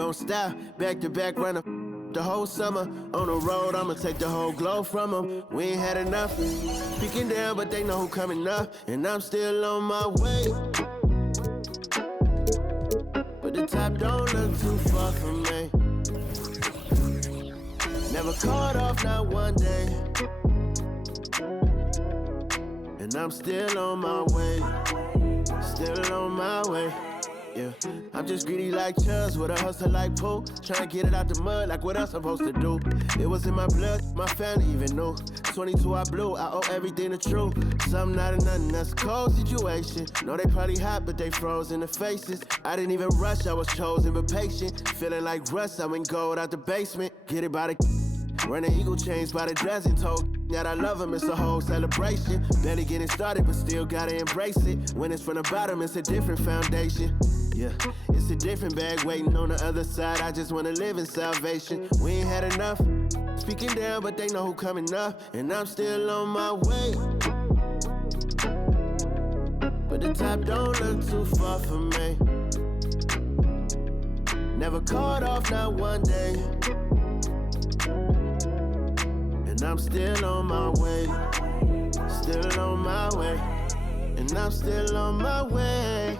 gon' stop. Back to back runner the whole summer. On the road, I'ma take the whole glow from them. We ain't had enough. Speaking down, but they know who coming up. And I'm still on my way. But the top don't look too far from me. Never caught off, not one day. And I'm still on my way. Still on my way. Yeah, I'm just greedy like Chuz with a hustle like Pooh. Trying to get it out the mud like what else I'm supposed to do. It was in my blood, my family even knew. 22 I blew, I owe everything to true. Something out of nothing, that's a cold situation. Know they probably hot, but they froze in the faces. I didn't even rush, I was chosen but patient. Feeling like Russ, I went gold out the basement. Get it by the running eagle chains by the dozen. Told that I love him, it's a whole celebration. Barely getting started, but still gotta embrace it. When it's from the bottom, it's a different foundation. Yeah, it's a different bag waiting on the other side. I just wanna live in salvation. We ain't had enough. Speaking down, but they know who coming up. And I'm still on my way. But the top don't look too far from me. Never caught off, not one day. And I'm still on my way. Still on my way. And I'm still on my way.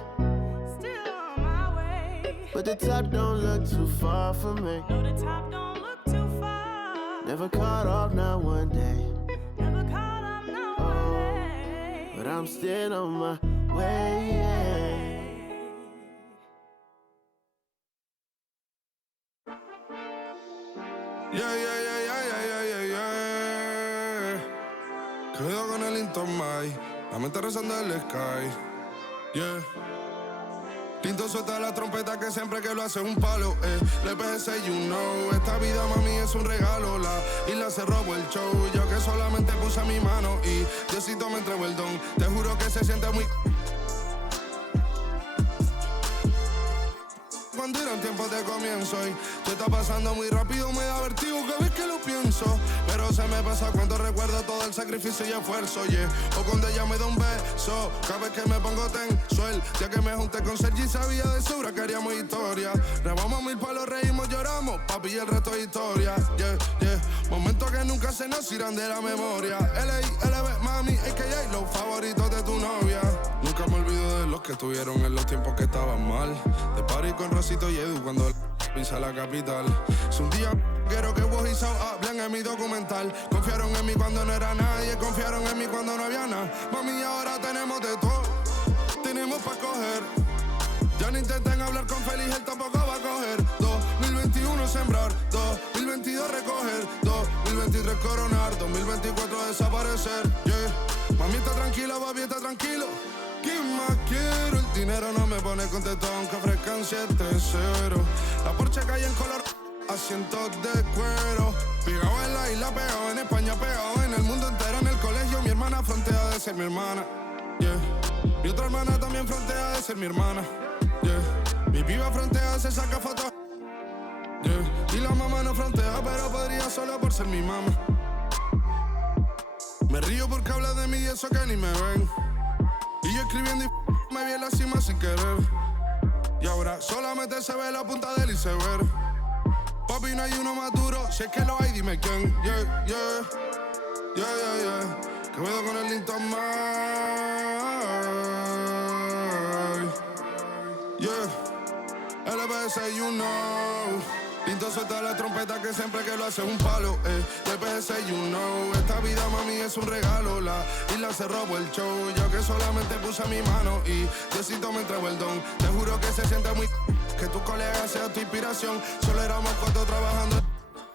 But the top don't look too far from me. No, the top don't look too far. Never caught off, not one day. Never caught off, not one day. But I'm still on my way. Cuidado con el Intomai, la mente rezando el sky. Yeah. Tinto suelta la trompeta que siempre que lo hace un palo, Le PGC, you know, esta vida mami es un regalo. La isla se robó el show, yo que solamente puse mi mano y Diosito me entregó el don. Te juro que se siente muy... Cuando eran tiempos de comienzo y todo está pasando muy rápido, me da vertigo cada vez que lo pienso. Pero se me pasa cuando recuerdo todo el sacrificio y esfuerzo, yeah. O cuando ella me da un beso, cada vez que me pongo tenso. El día que me junté con Sergi sabía de sobra que haríamos historia. Grabamos 1000 palos, reímos, lloramos, papi, y el resto es historia, yeah, yeah. Momentos que nunca se nos irán de la memoria. L.A., mami, a.k.a. los favoritos de tu novia. Nunca me olvido de los que estuvieron en los tiempos que estaban mal. De party con Rosito y Edu cuando pisa la capital. Es un día quiero que vos y Sao hablen en mi documental. Confiaron en mí cuando no era nadie, confiaron en mí cuando no había nada. Mami, ahora tenemos de todo, tenemos pa' coger. Ya no intenten hablar con Feliz, él tampoco va a coger. 2021 sembrar, 2022 recoger, 2023 coronar, 2024 desaparecer, yeah. Mami está tranquila, papi está tranquilo. ¿Quién más quiero? El dinero no me pone contento aunque ofrezcan 7-0. La Porsche cae en color, asientos de cuero. Pegado en la isla, pegado en España, pegado en el mundo entero. En el colegio mi hermana frontea de ser mi hermana, yeah. Mi otra hermana también frontea de ser mi hermana, yeah. Mi piba frontea, se saca fotos, yeah. Y la mamá no frontea, pero podría solo por ser mi mamá. Me río porque habla de mí y eso que ni me ven. Y yo escribiendo y me vi en la cima sin querer. Y ahora solamente se ve la punta del iceberg. Papi, no hay uno más duro, si es que lo hay, dime quién. Yeah, yeah, yeah, yeah, yeah. Que veo con el Intomai. Yeah, LBS, you know. Tinto suelta la trompeta que siempre que lo hace un palo, LBS, you know. Esta vida mami es un regalo. La isla se robó el show, yo que solamente puse mi mano y Diosito me entregó el don. Te juro que se siente muy... que tu colega sea tu inspiración. Solo éramos 4 trabajando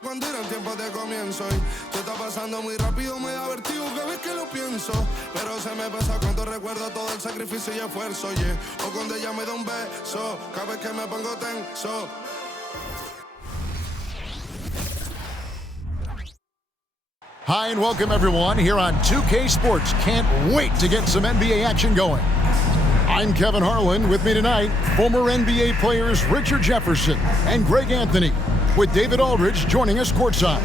cuando eran tiempos de comienzo y todo está pasando muy rápido, me da vertigo cada vez que lo pienso. Pero se me pasa cuando recuerdo todo el sacrificio y esfuerzo, yeah. O cuando ella me da un beso, cada vez que me pongo tenso. Hi and welcome everyone here on 2K Sports. Can't wait to get some NBA action going. I'm Kevin Harlan. With me tonight, former NBA players Richard Jefferson and Greg Anthony, with David Aldridge joining us courtside.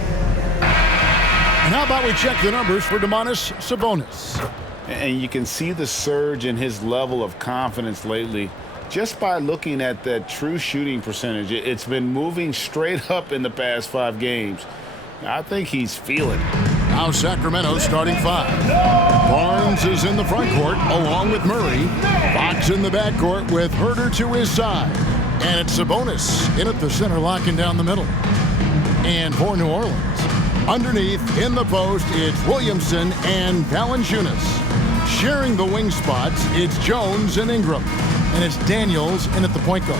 And how about we check the numbers for Domantas Sabonis? And you can see the surge in his level of confidence lately. just by looking at that true shooting percentage, it's been moving straight up in the past 5 games. I think he's feeling it. Now Sacramento starting 5. Barnes is in the front court along with Murray. Fox in the backcourt with Herter to his side. And it's Sabonis in at the center, locking down the middle. And for New Orleans, underneath in the post, it's Williamson and Valanciunas. Sharing the wing spots, it's Jones and Ingram. And it's Daniels in at the point guard.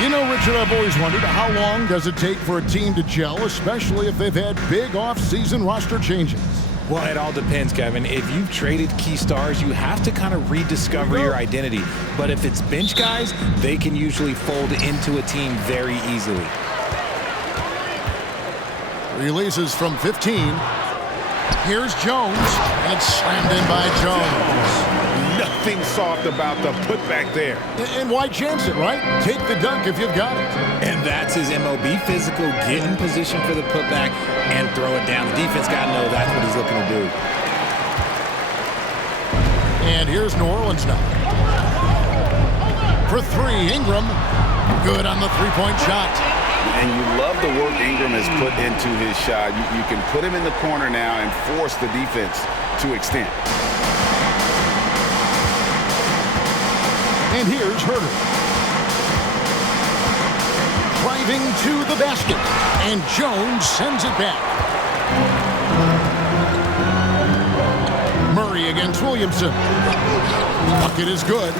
You know, Richard, I've always wondered, how long does it take for a team to gel, especially if they've had big off-season roster changes? Well, it all depends, Kevin. If you've traded key stars, you have to kind of rediscover your identity. But if it's bench guys, they can usually fold into a team very easily. Releases from 15. Here's Jones, and it's slammed in by Jones. Nothing soft about the putback there. And why chance it, right? Take the dunk if you've got it. And that's his MOB physical, get in position for the putback and throw it down. The defense got to know that's what he's looking to do. And here's New Orleans now. For 3, Ingram. Good on the three-point shot. And you love the work Ingram has put into his shot. You can put him in the corner now and force the defense to extend. And here's Herter. Driving to the basket. And Jones sends it back. Murray against Williamson. Bucket is good.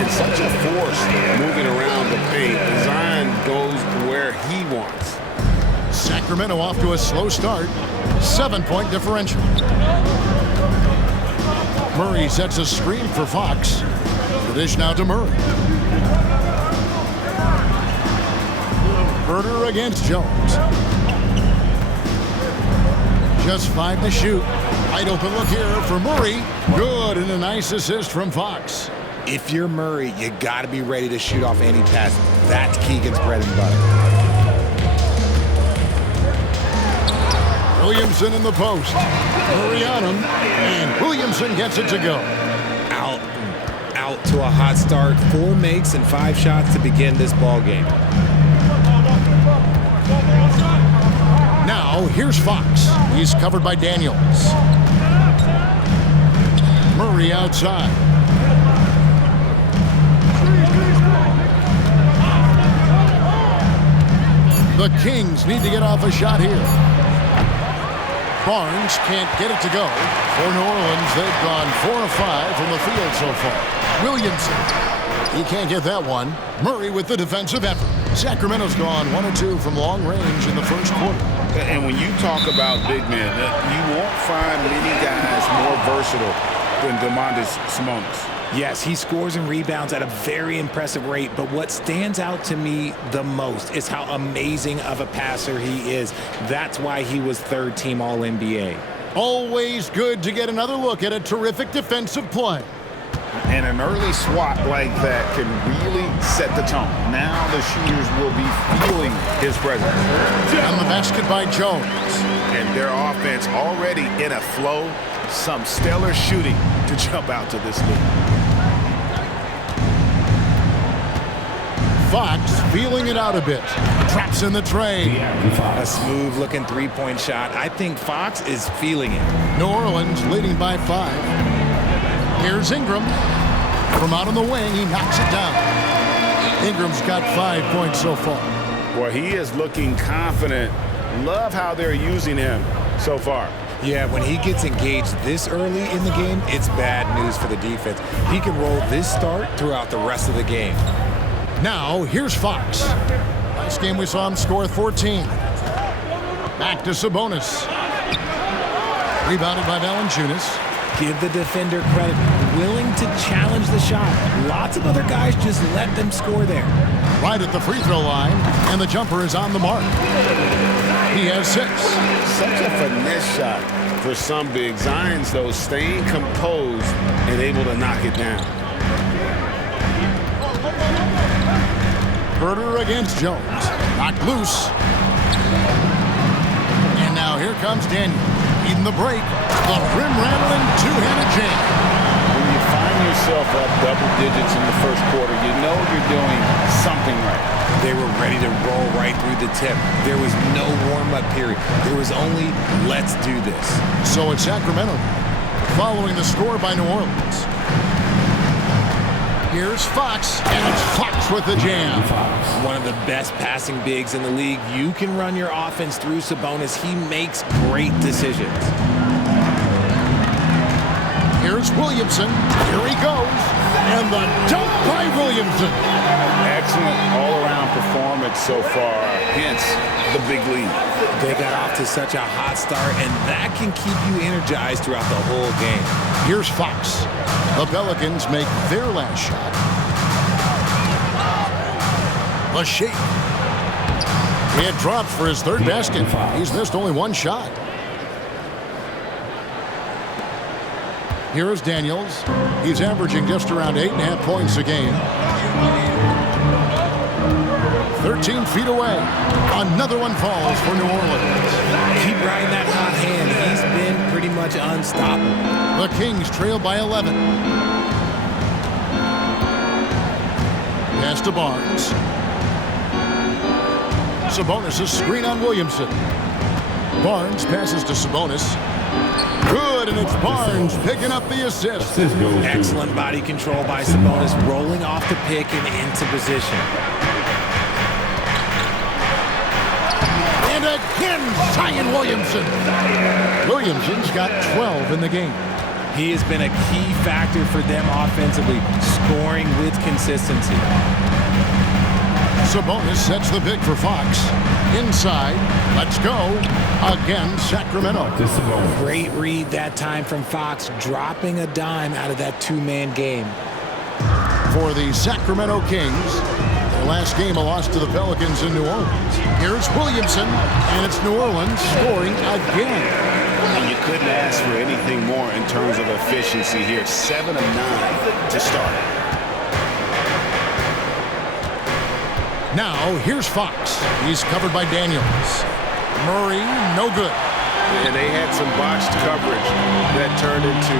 It's such a force moving around the paint. Zion goes where he wants. Sacramento off to a slow start. 7-point differential. Murray sets a screen for Fox. The dish now to Murray. Herter against Jones. Just 5 to shoot. Wide open look here for Murray. Good, and a nice assist from Fox. If you're Murray, you got to be ready to shoot off any pass. That's Keegan's bread and butter. Williamson in the post. Murray on him, and Williamson gets it to go. Out to a hot start. 4 makes and 5 shots to begin this ball game. Now, here's Fox. He's covered by Daniels. Murray outside. The Kings need to get off a shot here. Barnes can't get it to go. For New Orleans, they've gone 4 of 5 from the field so far. Williamson. He can't get that one. Murray with the defensive effort. Sacramento's gone 1 of 2 from long range in the first quarter. And when you talk about big men, you won't find many guys more versatile than Domantas Sabonis. Yes, he scores and rebounds at a very impressive rate, but what stands out to me the most is how amazing of a passer he is. That's why he was 3rd team All-NBA. Always good to get another look at a terrific defensive play. And an early swat like that can really set the tone. Now the shooters will be feeling his presence. On the basket by Jones. And their offense already in a flow. Some stellar shooting to jump out to this league. Fox feeling it out a bit. Traps in the tray. A smooth-looking three-point shot. I think Fox is feeling it. New Orleans leading by 5. Here's Ingram. From out on the wing, he knocks it down. Ingram's got 5 points so far. Well, he is looking confident. Love how they're using him so far. Yeah, when he gets engaged this early in the game, it's bad news for the defense. He can roll this start throughout the rest of the game. Now, here's Fox. Last game we saw him score 14. Back to Sabonis. Rebounded by Valanciunas. Give the defender credit. Willing to challenge the shot. Lots of other guys just let them score there. Right at the free throw line, and the jumper is on the mark. He has 6. Such a finesse shot for some big. Zion's, though, staying composed and able to knock it down. Herter against Jones. Knocked loose. And now here comes Daniel. In the break, the rim-rattling two-handed jam. When you find yourself up double digits in the first quarter, you know you're doing something right. They were ready to roll right through the tip. There was no warm-up period. There was only, let's do this. So it's Sacramento following the score by New Orleans. Here's Fox, and it's Fox with the jam. One of the best passing bigs in the league. You can run your offense through Sabonis. He makes great decisions. Here's Williamson. Here he goes. And the dunk by Williamson. Excellent all-around performance so far, hence the big lead. They got off to such a hot start, and that can keep you energized throughout the whole game. Here's Fox. The Pelicans make their last shot. The shake. It drops for his third basket. He's missed only one shot. Here's Daniels. He's averaging just around 8.5 points a game. 13 feet away. Another one falls for New Orleans. Keep riding that hot hand. He's been pretty much unstoppable. The Kings trail by 11. Pass to Barnes. Sabonis' screen on Williamson. Barnes passes to Sabonis. Good, and it's Barnes picking up the assist. Excellent body control by Sabonis, rolling off the pick and into position. And again, Zion Williamson. Williamson's got 12 in the game. He has been a key factor for them offensively, scoring with consistency. Sabonis sets the pick for Fox. Inside, let's go. Again, Sacramento. Great read that time from Fox, dropping a dime out of that two-man game. For the Sacramento Kings, their last game a loss to the Pelicans in New Orleans. Here's Williamson, and it's New Orleans scoring again. And you couldn't ask for anything more in terms of efficiency here. 7 of 9 to start. Now, here's Fox. He's covered by Daniels. Murray, no good. And they had some botched coverage that turned into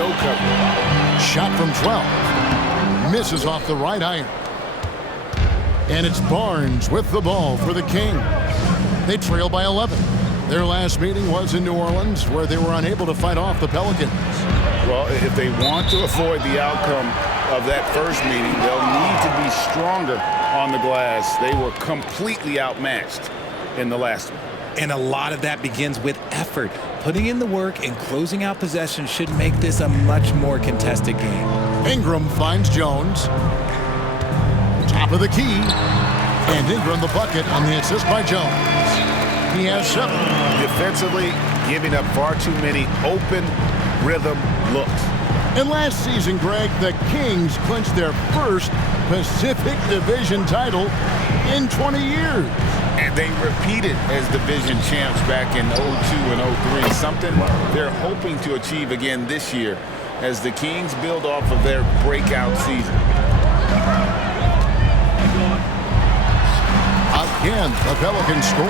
no coverage. Shot from 12. Misses off the right iron. And it's Barnes with the ball for the Kings. They trail by 11. Their last meeting was in New Orleans, where they were unable to fight off the Pelicans. Well, if they want to avoid the outcome of that first meeting, they'll need to be stronger on the glass. They were completely outmatched in the last one. And a lot of that begins with effort. Putting in the work and closing out possession should make this a much more contested game. Ingram finds Jones. Top of the key. And Ingram the bucket on the assist by Jones. He has 7. Defensively, giving up far too many open rhythm looks. And last season, Greg, the Kings clinched their first Pacific Division title in 20 years. And they repeated as division champs back in 02 and 03, something they're hoping to achieve again this year as the Kings build off of their breakout season. Again, the Pelicans score.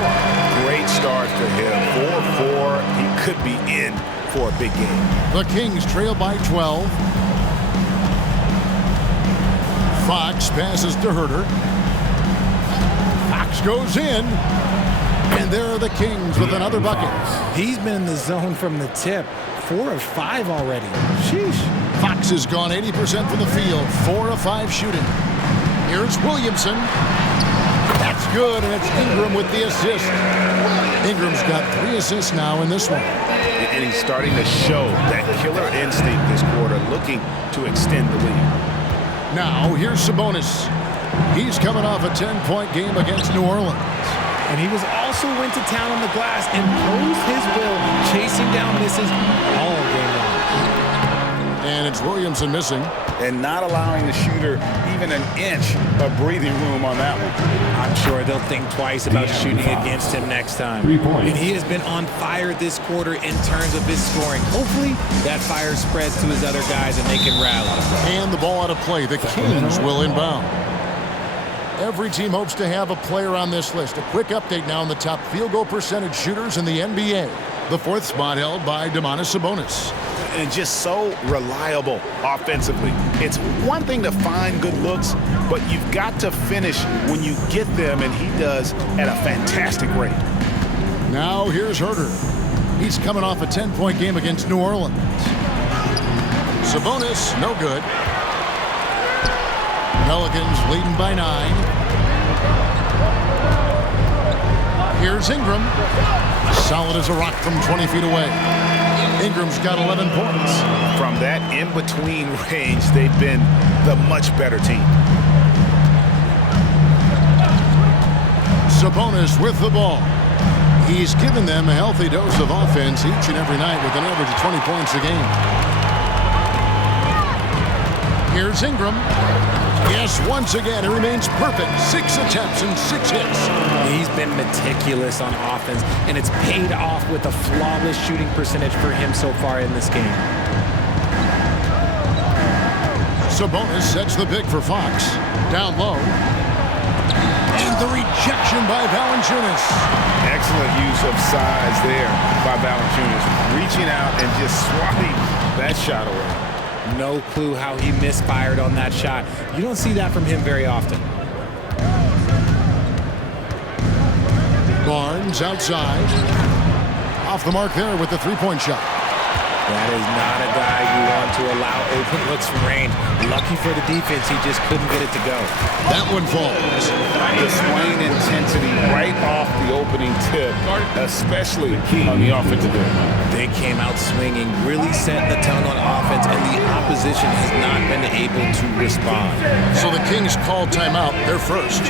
Great start for him. 4-4. He could be in for a big game. The Kings trail by 12. Fox passes to Herter. Fox goes in. And there are the Kings with another bucket. He's been in the zone from the tip. 4 of 5 already. Sheesh. Fox has gone 80% from the field. 4 of 5 shooting. Here's Williamson. That's good, and it's Ingram with the assist. Ingram's got 3 assists now in this one. And he's starting to show that killer instinct this quarter, looking to extend the lead. Now, here's Sabonis. He's coming off a 10-point game against New Orleans. And he was also went to town on the glass and posed his will, chasing down misses all game long. And it's Williamson missing. And not allowing the shooter even an inch of breathing room on that one. I'm sure they'll think twice about shooting against him next time. 3 points. And he has been on fire this quarter in terms of his scoring. Hopefully that fire spreads to his other guys and they can rally. And the ball out of play. The Kings will inbound. Every team hopes to have a player on this list. A quick update now on the top field goal percentage shooters in the NBA. The 4th spot held by Domantas Sabonis. And just so reliable offensively. It's one thing to find good looks, but you've got to finish when you get them, and he does at a fantastic rate. Now here's Herter. He's coming off a 10-point game against New Orleans. Sabonis, no good. Pelicans leading by 9. Here's Ingram. Solid as a rock from 20 feet away. Ingram's got 11 points. From that in-between range, they've been the much better team. Sabonis with the ball. He's given them a healthy dose of offense each and every night with an average of 20 points a game. Here's Ingram. Yes, once again, it remains perfect. 6 attempts and 6 hits. He's been meticulous on offense, and it's paid off with a flawless shooting percentage for him so far in this game. Sabonis sets the pick for Fox. Down low. And the rejection by Valanciunas. Excellent use of size there by Valanciunas. Reaching out and just swatting that shot away. No clue how he misfired on that shot. You don't see that from him very often. Barnes outside. Off the mark there with the three-point shot. That is not a guy you want to allow open looks from range. Lucky for the defense, he just couldn't get it to go. That one falls. Displaying intensity right off the opening tip, especially on the offensive end. They came out swinging, really setting the tone on offense, and the opposition has not been able to respond. So the Kings called timeout. They're first.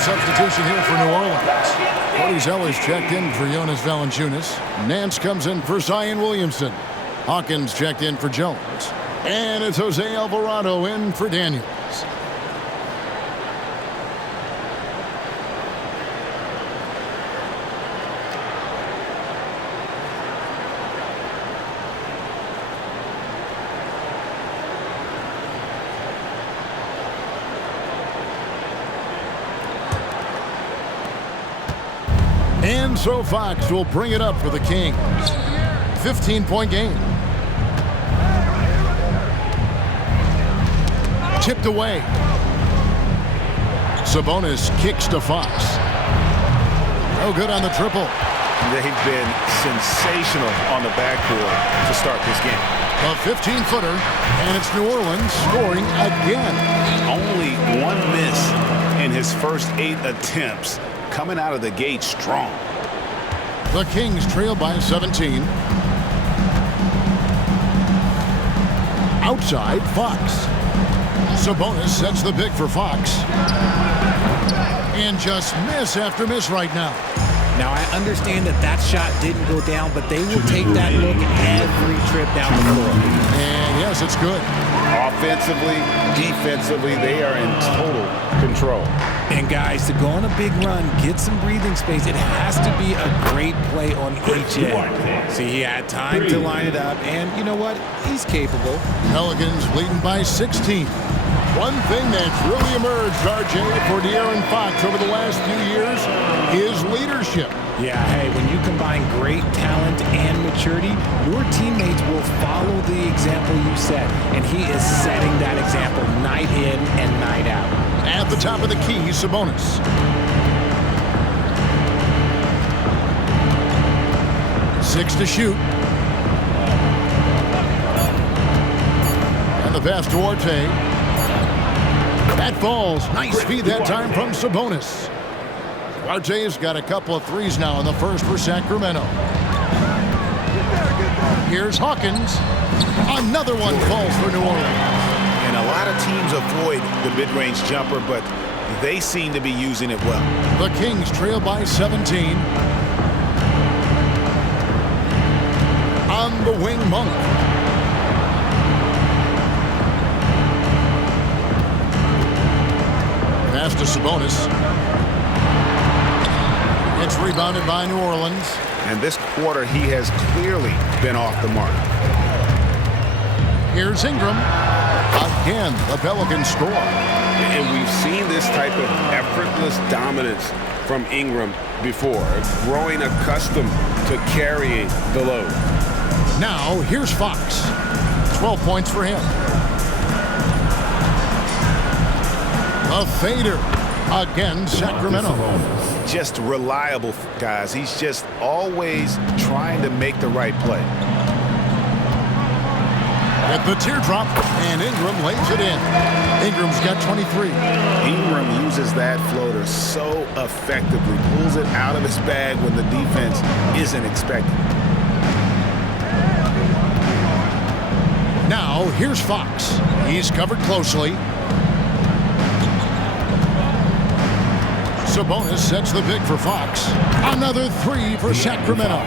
Substitution here for New Orleans. Cody Zeller's checked in for Jonas Valanciunas. Nance comes in for Zion Williamson. Hawkins checked in for Jones. And it's Jose Alvarado in for Daniels. And so Fox will bring it up for the Kings. 15-point game. Tipped away. Sabonis kicks to Fox. No good on the triple. They've been sensational on the backboard to start this game. A 15-footer, and it's New Orleans scoring again. Only one miss in his first 8 attempts. Coming out of the gate strong. The Kings trail by 17. Outside, Fox. Sabonis sets the pick for Fox. And just miss after miss right now. Now, I understand that shot didn't go down, but they will take that look every trip down the floor. And yes, it's good. Offensively, defensively, they are in total control. And guys, to go on a big run, get some breathing space, it has to be a great play on each end. See, he had time to line it up, and you know what? He's capable. Pelicans leading by 16. One thing that's really emerged, RJ, for De'Aaron Fox over the last few years is leadership. Yeah, hey, when you combine great talent and maturity, your teammates will follow the example you set, and he is setting that example night in and night out. At the top of the key, Sabonis. 6 to shoot. And the pass to Orte. That falls. Nice feed that time from Sabonis. RJ's got a couple of threes now in the first for Sacramento. Here's Hawkins. Another one falls for New Orleans. And a lot of teams avoid the mid-range jumper, but they seem to be using it well. The Kings trail by 17. On the wing, Monk. Pass to Sabonis. It's rebounded by New Orleans. And this quarter, he has clearly been off the mark. Here's Ingram. Again, the Pelicans score. And we've seen this type of effortless dominance from Ingram before, growing accustomed to carrying the load. Now, here's Fox. 12 points for him. A fader. Again, Sacramento. Just reliable, guys. He's just always trying to make the right play. At the teardrop, and Ingram lays it in. Ingram's got 23. Ingram uses that floater so effectively, pulls it out of his bag when the defense isn't expecting. Now, here's Fox. He's covered closely. Sabonis sets the pick for Fox. Another three for Sacramento.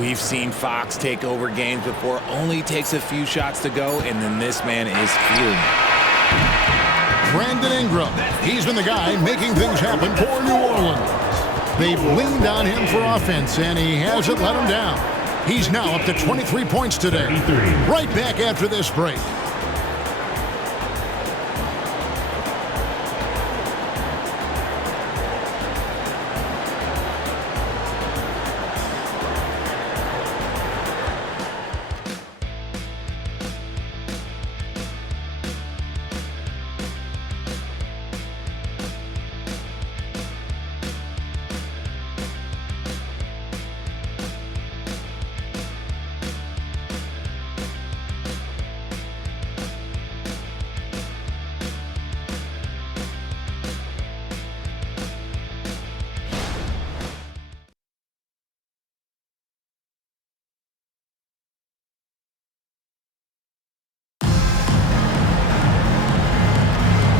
We've seen Fox take over games before, only takes a few shots to go, and then this man is feeling it. Brandon Ingram. He's been the guy making things happen for New Orleans. They've leaned on him for offense, and he hasn't let them down. He's now up to 23 points today. Right back after this break.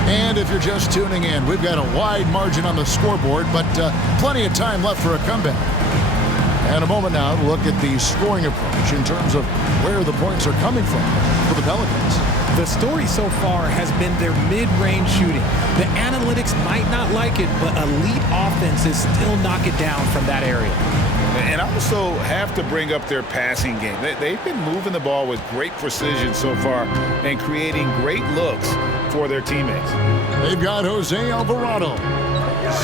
And if you're just tuning in, we've got a wide margin on the scoreboard, but plenty of time left for a comeback. And a moment now to look at the scoring approach in terms of where the points are coming from for the Pelicans. The story so far has been their mid-range shooting. The analytics might not like it, but elite offenses still knock it down from that area. And also have to bring up their passing game. They've been moving the ball with great precision so far and creating great looks for their teammates. They've got Jose Alvarado.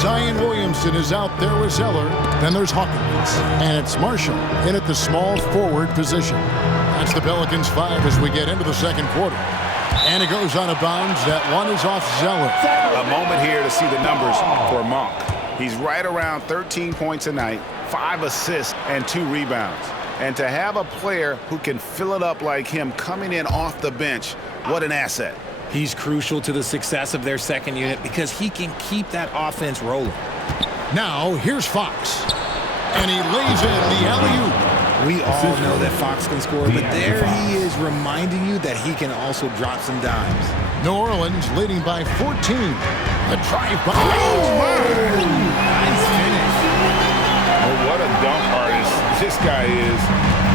Zion Williamson is out there with Zeller. Then there's Hawkins. And it's Marshall in at the small forward position. That's the Pelicans 5 as we get into the second quarter. And it goes out of bounds. That one is off Zeller. A moment here to see the numbers for Monk. He's right around 13 points a night, 5 assists, and 2 rebounds. And to have a player who can fill it up like him coming in off the bench, what an asset. He's crucial to the success of their second unit because he can keep that offense rolling. Now, here's Fox. And he lays in the alley-oop. We all know that Fox can score, but there he is reminding you that he can also drop some dimes. New Orleans leading by 14. The drive by. Nice finish. A this guy is,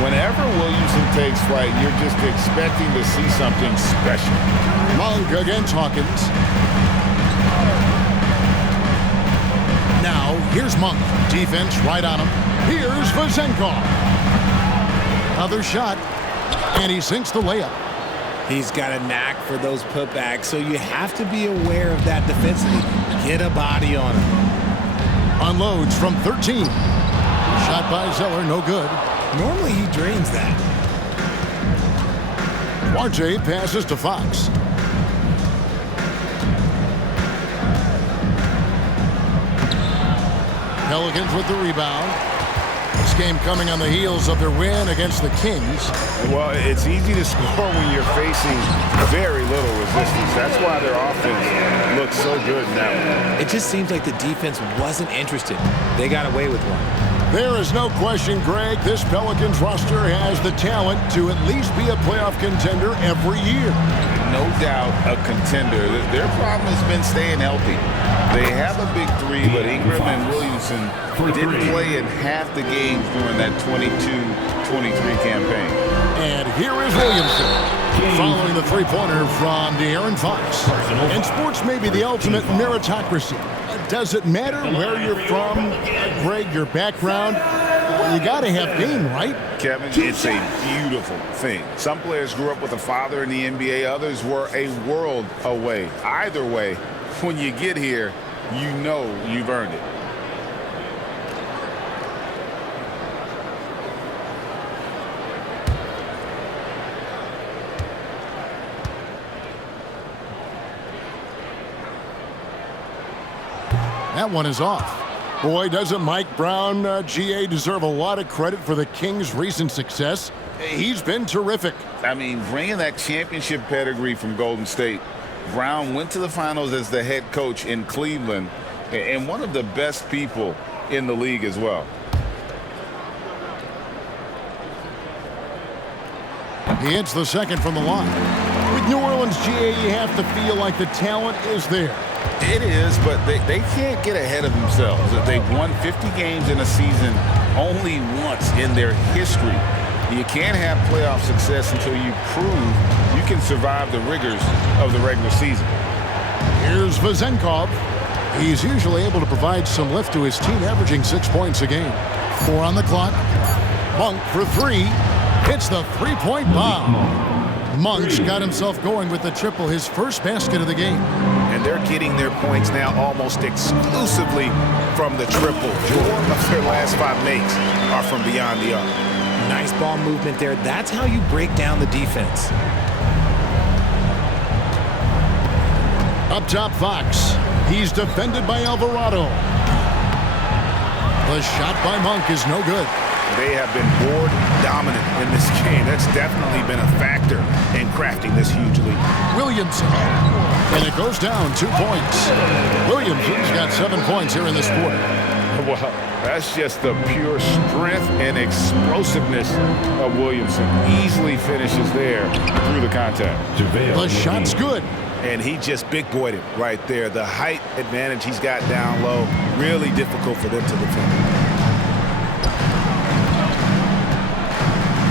whenever Williamson takes flight, you're just expecting to see something special. Monk against Hawkins. Now, here's Monk. Defense right on him. Here's Vazenkov. Another shot, and he sinks the layup. He's got a knack for those putbacks, so you have to be aware of that defensively. Get a body on him. Unloads from 13. Shot by Zeller, no good. Normally he drains that. RJ passes to Fox. Pelicans with the rebound. This game coming on the heels of their win against the Kings. Well, it's easy to score when you're facing very little resistance. That's why their offense looks so good in that one. It just seems like the defense wasn't interested. They got away with one. There is no question, Greg, this Pelicans roster has the talent to at least be a playoff contender every year. No doubt a contender. Their problem has been staying healthy. They have a big three, but Ingram and Williamson didn't play in half the games during that 22-23 campaign. And here is Williamson following the three-pointer from De'Aaron Fox. And sports may be the ultimate meritocracy. Does it matter where you're from, Greg, your background? You got to have game, right? Kevin, it's a beautiful thing. Some players grew up with a father in the NBA. Others were a world away. Either way, when you get here, you know you've earned it. That one is off. Boy, doesn't Mike Brown, GA, deserve a lot of credit for the Kings' recent success. He's been terrific. I mean, bringing that championship pedigree from Golden State, Brown went to the finals as the head coach in Cleveland and one of the best people in the league as well. He hits the second from the line. With New Orleans, GA, you have to feel like the talent is there. It is, but they can't get ahead of themselves. They've won 50 games in a season only once in their history. You can't have playoff success until you prove you can survive the rigors of the regular season. Here's Vazenkov. He's usually able to provide some lift to his team, averaging 6 points a game. 4 on the clock. Monk for 3. Hits the three-point bomb. Monk's got himself going with the triple, his first basket of the game. And they're getting their points now almost exclusively from the triple. 4 of their last 5 makes are from beyond the arc. Nice ball movement there. That's how you break down the defense. Up top, Fox. He's defended by Alvarado. The shot by Monk is no good. They have been board dominant in this game. That's definitely been a factor in crafting this huge lead. Williamson. And it goes down 2 points. Williamson's got 7 points here in this quarter. Well, that's just the pure strength and explosiveness of Williamson. Easily finishes there through the contact. The shot's good. And he just big-boyed it right there. The height advantage he's got down low, really difficult for them to defend.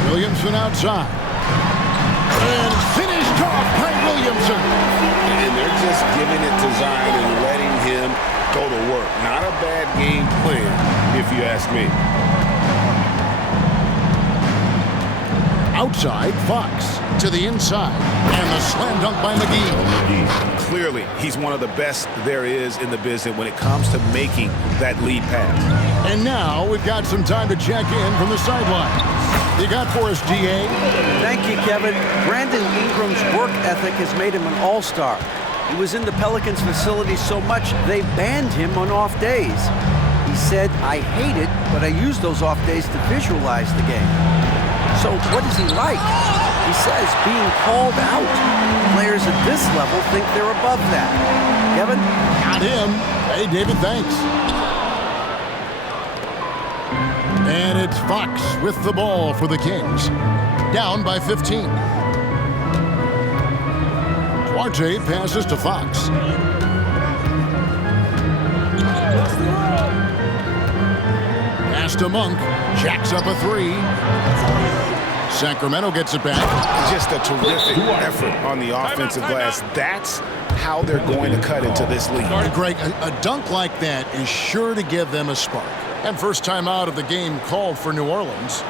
Williamson outside. And finished off by Williamson. And they're just giving it to Zion and letting him go to work. Not a bad game plan, if you ask me. Outside, Fox to the inside. And the slam dunk by McGee. Clearly, he's one of the best there is in the business when it comes to making that lead pass. And now we've got some time to check in from the sideline. You got for us, GA? Thank you, Kevin. Brandon Ingram's work ethic has made him an all-star. He was in the Pelicans facility so much they banned him on off days. He said, "I hate it, but I use those off days to visualize the game." So what is he like? He says being called out. Players at this level think they're above that. Kevin? Got him. Hey, David, thanks. And it's Fox with the ball for the Kings. Down by 15. Duarte passes to Fox. Pass to Monk. Jacks up a three. Sacramento gets it back. Just a terrific effort on the offensive glass. That's how they're going to cut into this league. Greg, a dunk like that is sure to give them a spark. And first time out of the game called for New Orleans.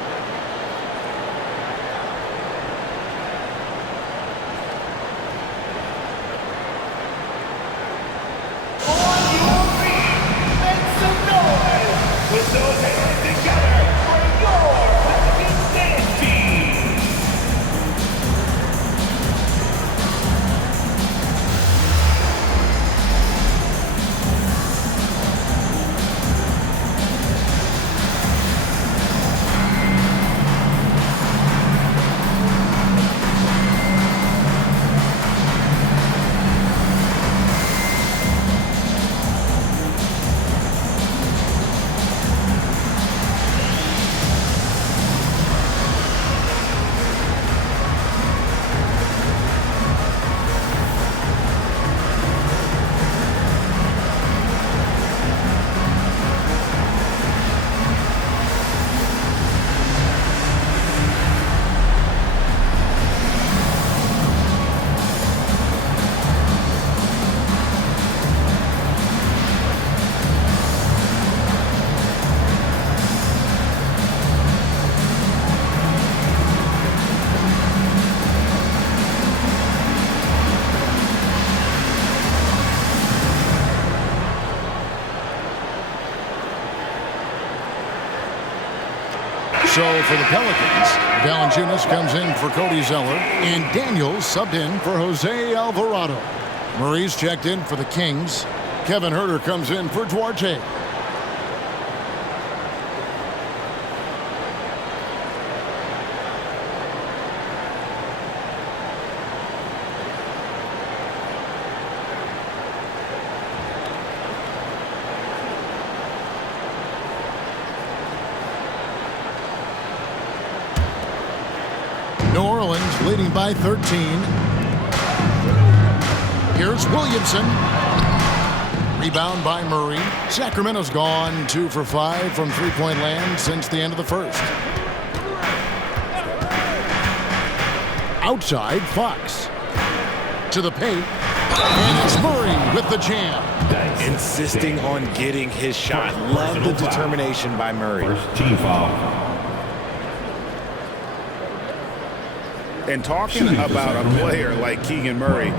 So for the Pelicans, Valanciunas comes in for Cody Zeller, and Daniels subbed in for Jose Alvarado. Murray's checked in for the Kings. Kevin Huerter comes in for Duarte. New Orleans leading by 13. Here's Williamson. Rebound by Murray. Sacramento's gone 2 for 5 from three-point land since the end of the first. Outside, Fox. To the paint. And it's Murray with the jam. Insisting on getting his shot. Love the determination by Murray. Team foul. And talking about a player like Keegan Murray,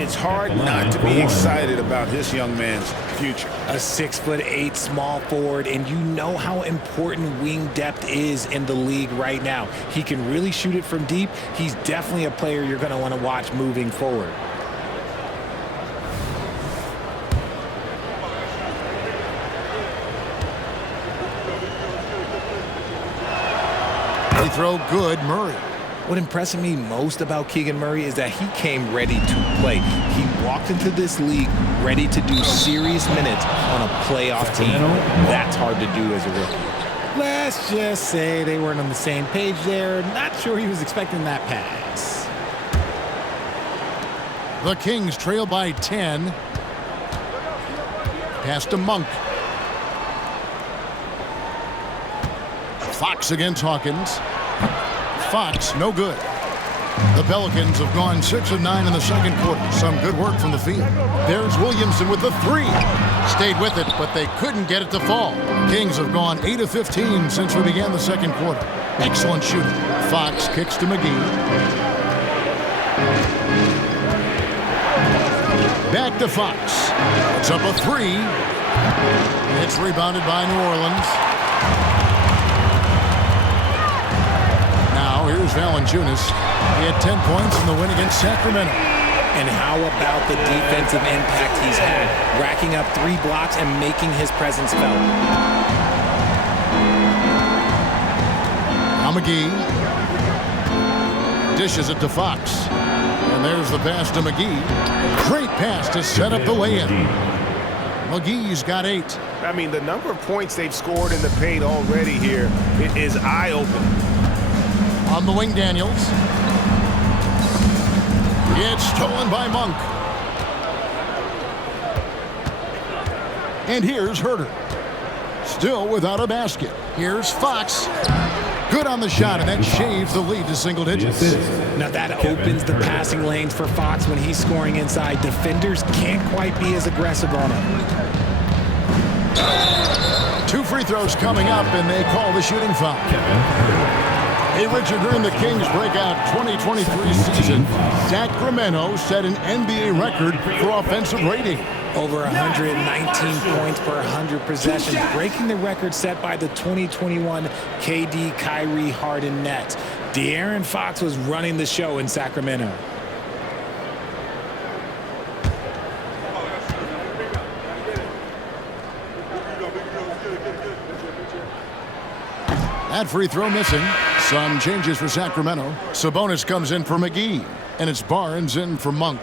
it's hard not to be excited about this young man's future. A 6'8" small forward, and you know how important wing depth is in the league right now. He can really shoot it from deep. He's definitely a player you're going to want to watch moving forward. They throw good, Murray. What impressed me most about Keegan Murray is that he came ready to play. He walked into this league ready to do serious minutes on a playoff team. That's hard to do as a rookie. Let's just say they weren't on the same page there. Not sure he was expecting that pass. The Kings trail by 10. Pass to Monk. Fox against Hawkins. Fox, no good. The Pelicans have gone 6 of 9 in the second quarter. Some good work from the field. There's Williamson with the 3. Stayed with it, but they couldn't get it to fall. Kings have gone 8 of 15 since we began the second quarter. Excellent shooting. Fox kicks to McGee. Back to Fox. It's up a 3. It's rebounded by New Orleans. Here's Valanciunas. He had 10 points in the win against Sacramento. And how about the defensive impact he's had, racking up 3 blocks and making his presence felt. Now McGee dishes it to Fox. And there's the pass to McGee. Great pass to set up the lay-in. McGee's got 8. I mean, the number of points they've scored in the paint already here is eye-opening. On the wing, Daniels. It's stolen by Monk. And here's Huerter. Still without a basket. Here's Fox. Good on the shot, and that shaves the lead to single digits. Now that opens the passing lanes for Fox when he's scoring inside. Defenders can't quite be as aggressive on him. 2 free throws coming up, and they call the shooting foul. Hey, Richard, during the Kings breakout 2023 season, Sacramento set an NBA record for offensive rating. Over 119 points per 100 possessions, breaking the record set by the 2021 KD Kyrie Harden Nets. De'Aaron Fox was running the show in Sacramento. That free throw missing. Some changes for Sacramento. Sabonis comes in for McGee, and it's Barnes in for Monk.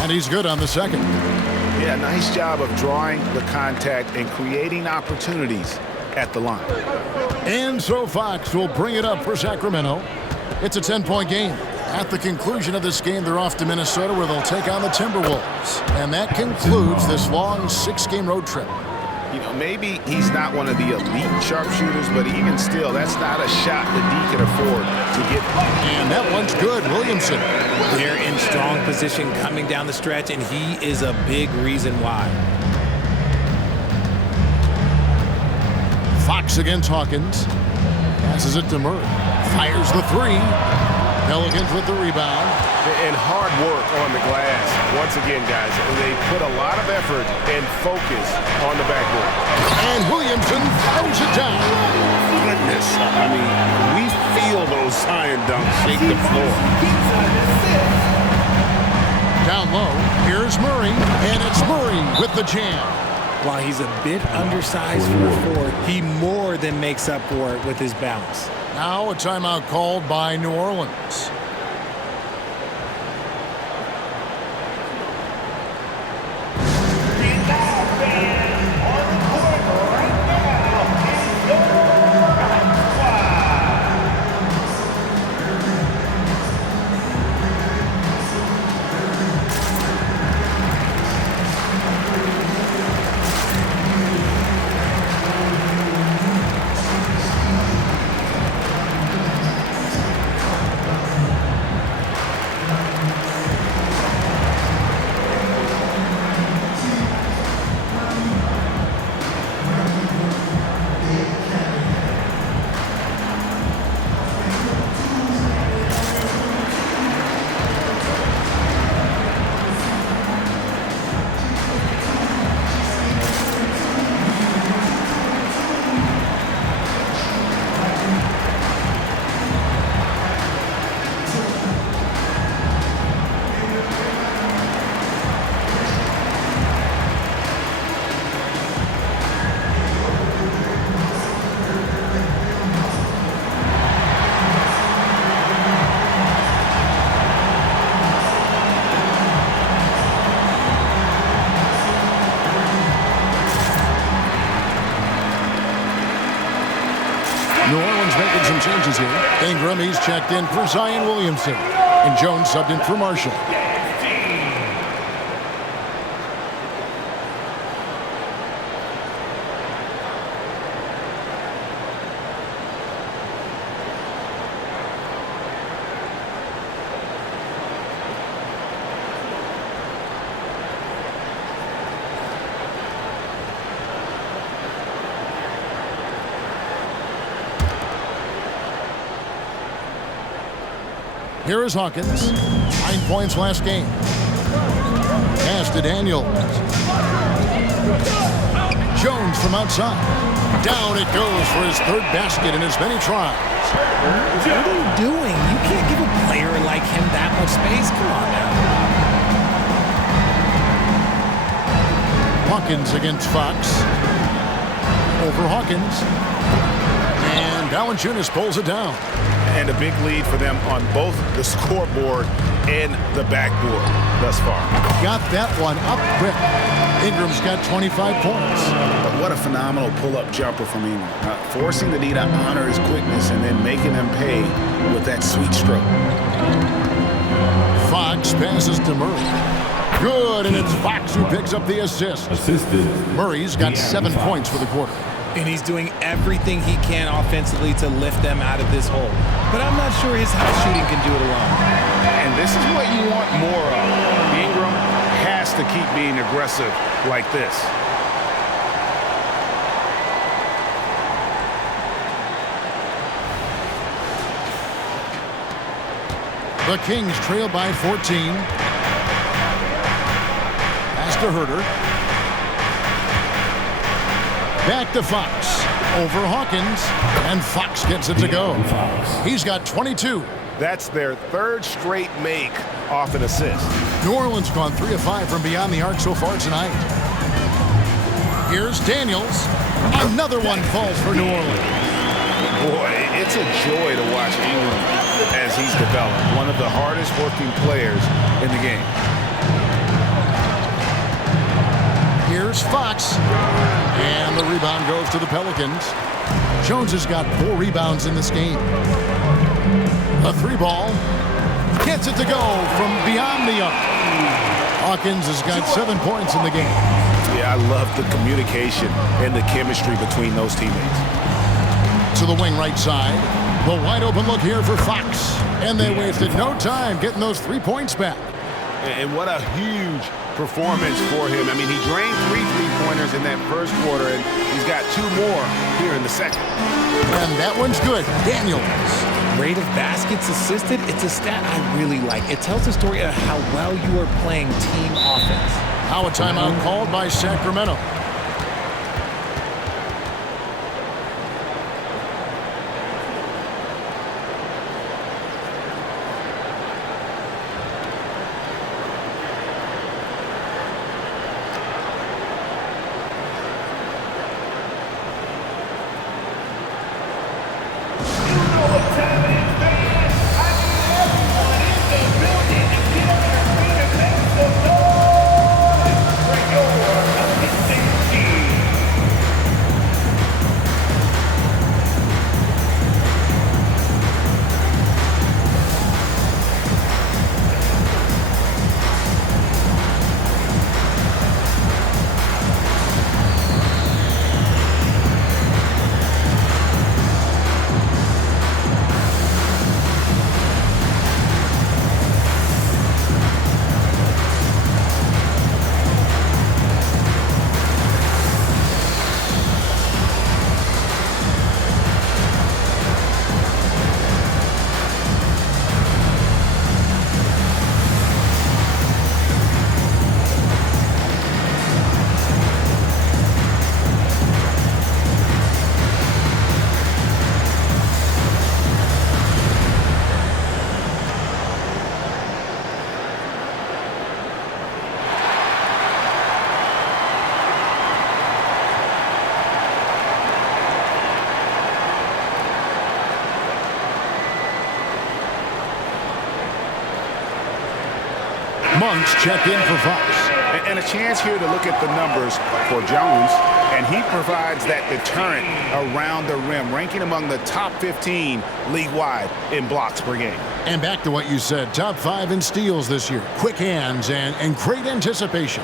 And he's good on the second. Yeah, nice job of drawing the contact and creating opportunities at the line. And so Fox will bring it up for Sacramento. It's a 10-point game. At the conclusion of this game, they're off to Minnesota where they'll take on the Timberwolves. And that concludes this long 6-game road trip. You know, maybe he's not one of the elite sharpshooters, but even still, that's not a shot that D can afford to get. And that one's good. Williamson. They're in strong position coming down the stretch, and he is a big reason why. Fox against Hawkins. Passes it to Murray. Fires the 3. Pelicans with the rebound. And hard work on the glass. Once again, guys, they put a lot of effort and focus on the backboard. And Williamson throws it down. Goodness. I mean, we feel those iron dunks shake the floor. Down low, here's Murray, and it's Murray with the jam. While he's a bit undersized for a forward, he more than makes up for it with his bounce. Now a timeout called by New Orleans. New Orleans making some changes here. Ingram, he's checked in for Zion Williamson. And Jones subbed in for Marshall. Here is Hawkins. 9 points last game. Pass to Daniels. Jones from outside. Down it goes for his 3rd basket in as many tries. What are you doing? You can't give a player like him that much space. Come on now. Hawkins against Fox. Over Hawkins. And Valanciunas pulls it down. and a big lead for them on both the scoreboard and the backboard thus far. Got that one up quick. Ingram's got 25 points. But what a phenomenal pull-up jumper from Ingram. Forcing the D to honor his quickness and then making them pay with that sweet stroke. Fox passes to Murray. Good, and it's Fox who picks up the assist. Murray's got 7 points for the quarter. And he's doing everything he can offensively to lift them out of this hole. But I'm not sure his house shooting can do it alone. And this is what you want more of. Ingram has to keep being aggressive like this. The Kings trail by 14. Pass to Herter. Back to Fox. Over Hawkins. And Fox gets it to go. He's got 22. That's their third straight make off an assist. New Orleans gone 3 of 5 from beyond the arc so far tonight. Here's Daniels. Another one falls for New Orleans. Boy, it's a joy to watch Ingram as he's developed. One of the hardest working players in the game. Here's Fox. And the rebound goes to the Pelicans. Jones has got 4 rebounds in this game. A 3-ball. Gets it to go from beyond the arc. Hawkins has got 7 points in the game. Yeah, I love the communication and the chemistry between those teammates. To the wing right side. The wide open look here for Fox. And they wasted no time getting those 3 points back. And what a huge performance for him. I mean, he drained 3 3-pointers in that first quarter, and he's got 2 more here in the second. And that one's good. Daniels. Rate of baskets assisted, it's a stat I really like. It tells the story of how well you are playing team offense. Now a timeout called by Sacramento. Monks check in for Fox. And a chance here to look at the numbers for Jones, and he provides that deterrent around the rim, ranking among the top 15 league-wide in blocks per game. And back to what you said, top 5 in steals this year. Quick hands and great anticipation.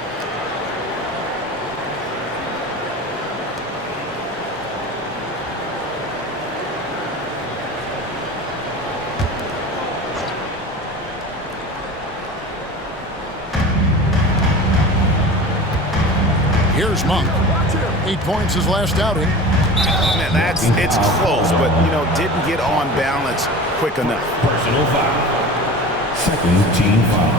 Here's Monk. 8 points his last outing. Man, it's close, but, didn't get on balance quick enough. Personal foul. Second team foul.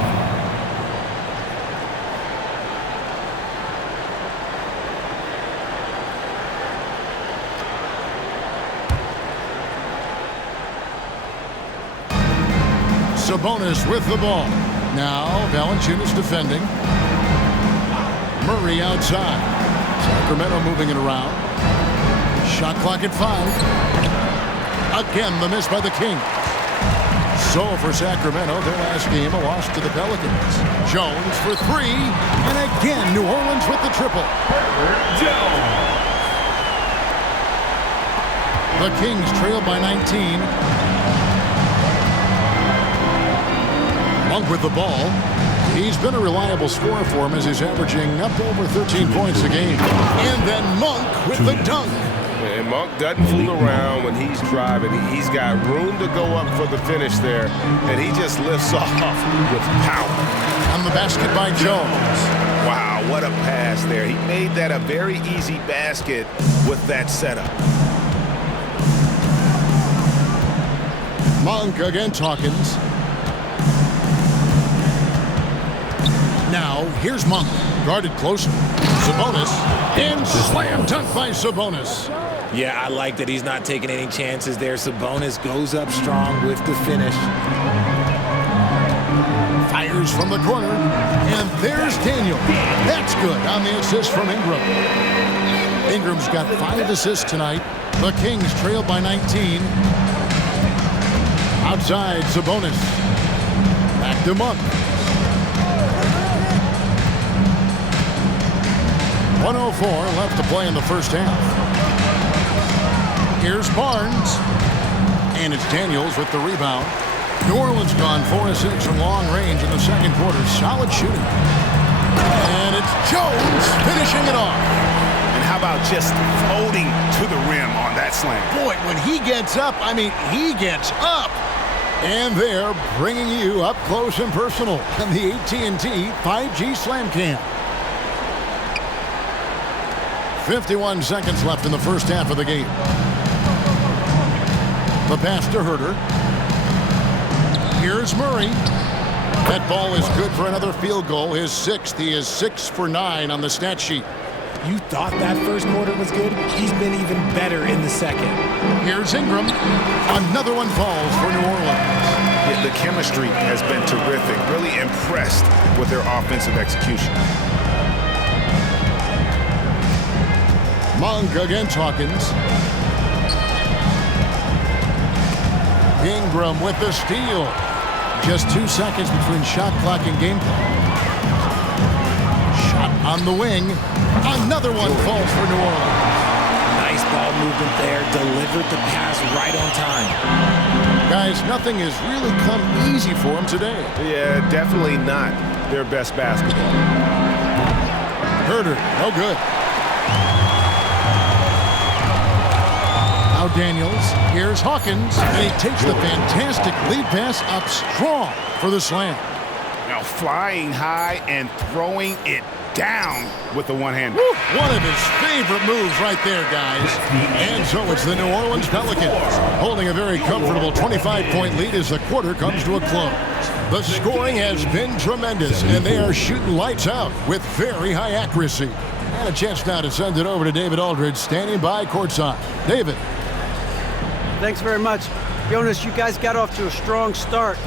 Sabonis with the ball. Now Valanciunas defending. Murray outside. Sacramento moving it around. Shot clock at 5. Again, the miss by the Kings. So for Sacramento, their last game, a loss to the Pelicans. Jones for three, and again, New Orleans with the triple. The Kings trail by 19. Monk with the ball. He's been a reliable scorer for him as he's averaging up over 13 points a game. And then Monk with the dunk. And Monk doesn't fool around when he's driving. He's got room to go up for the finish there, and he just lifts off with power. On the basket by Jones. Wow, what a pass there. He made that a very easy basket with that setup. Monk against Hawkins. Now, here's Monk, guarded closer. Sabonis, and slam dunk by Sabonis. Yeah, I like that he's not taking any chances there. Sabonis goes up strong with the finish. Fires from the corner, and there's Daniel. That's good on the assist from Ingram. Ingram's got 5 assists tonight. The Kings trail by 19. Outside, Sabonis. Back to Monk. 1:04 left to play in the first half. Here's Barnes. And it's Daniels with the rebound. New Orleans gone 4 of 6 from long range in the second quarter. Solid shooting. And it's Jones finishing it off. And how about just floating to the rim on that slam? Boy, when he gets up, I mean, he gets up. And they're bringing you up close and personal in the AT&T 5G Slam Cam. 51 seconds left in the first half of the game. The pass to Herter. Here's Murray. That ball is good for another field goal. His 6th. He is 6 for 9 on the stat sheet. You thought that first quarter was good? He's been even better in the second. Here's Ingram. Another one falls for New Orleans. Yeah, the chemistry has been terrific. Really impressed with their offensive execution. Monk against Hawkins. Ingram with the steal. Just 2 seconds between shot clock and game clock. Shot on the wing. Another one falls for New Orleans. Nice ball movement there. Delivered the pass right on time. Guys, nothing has really come easy for them today. Yeah, definitely not their best basketball. Herter, no good. Now Daniels. Here's Hawkins. And he takes the fantastic lead pass up strong for the slam. Now flying high and throwing it down with the one-hand. One of his favorite moves right there, guys. And so it's the New Orleans Pelicans holding a very comfortable 25-point lead as the quarter comes to a close. The scoring has been tremendous, and they are shooting lights out with very high accuracy. And a chance now to send it over to David Aldridge, standing by courtside. David. Thanks very much. Jonas, you guys got off to a strong start.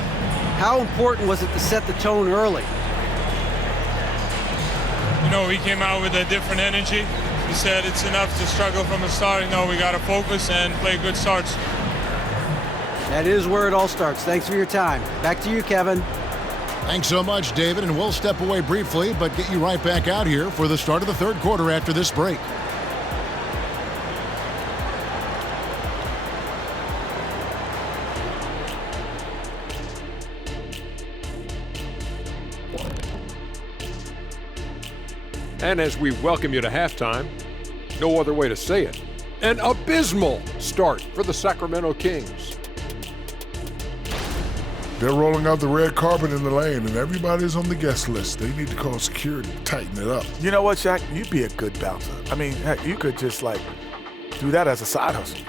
How important was it to set the tone early? You know, we came out with a different energy. We said it's enough to struggle from the start. You know, we got to focus and play good starts. That is where it all starts. Thanks for your time. Back to you, Kevin. Thanks so much, David, and we'll step away briefly, but get you right back out here for the start of the third quarter after this break. And as we welcome you to halftime, no other way to say it, an abysmal start for the Sacramento Kings. They're rolling out the red carpet in the lane, and everybody's on the guest list. They need to call security to tighten it up. You know what, Shaq? You'd be a good bouncer. I mean, heck, you could just, do that as a side hustle.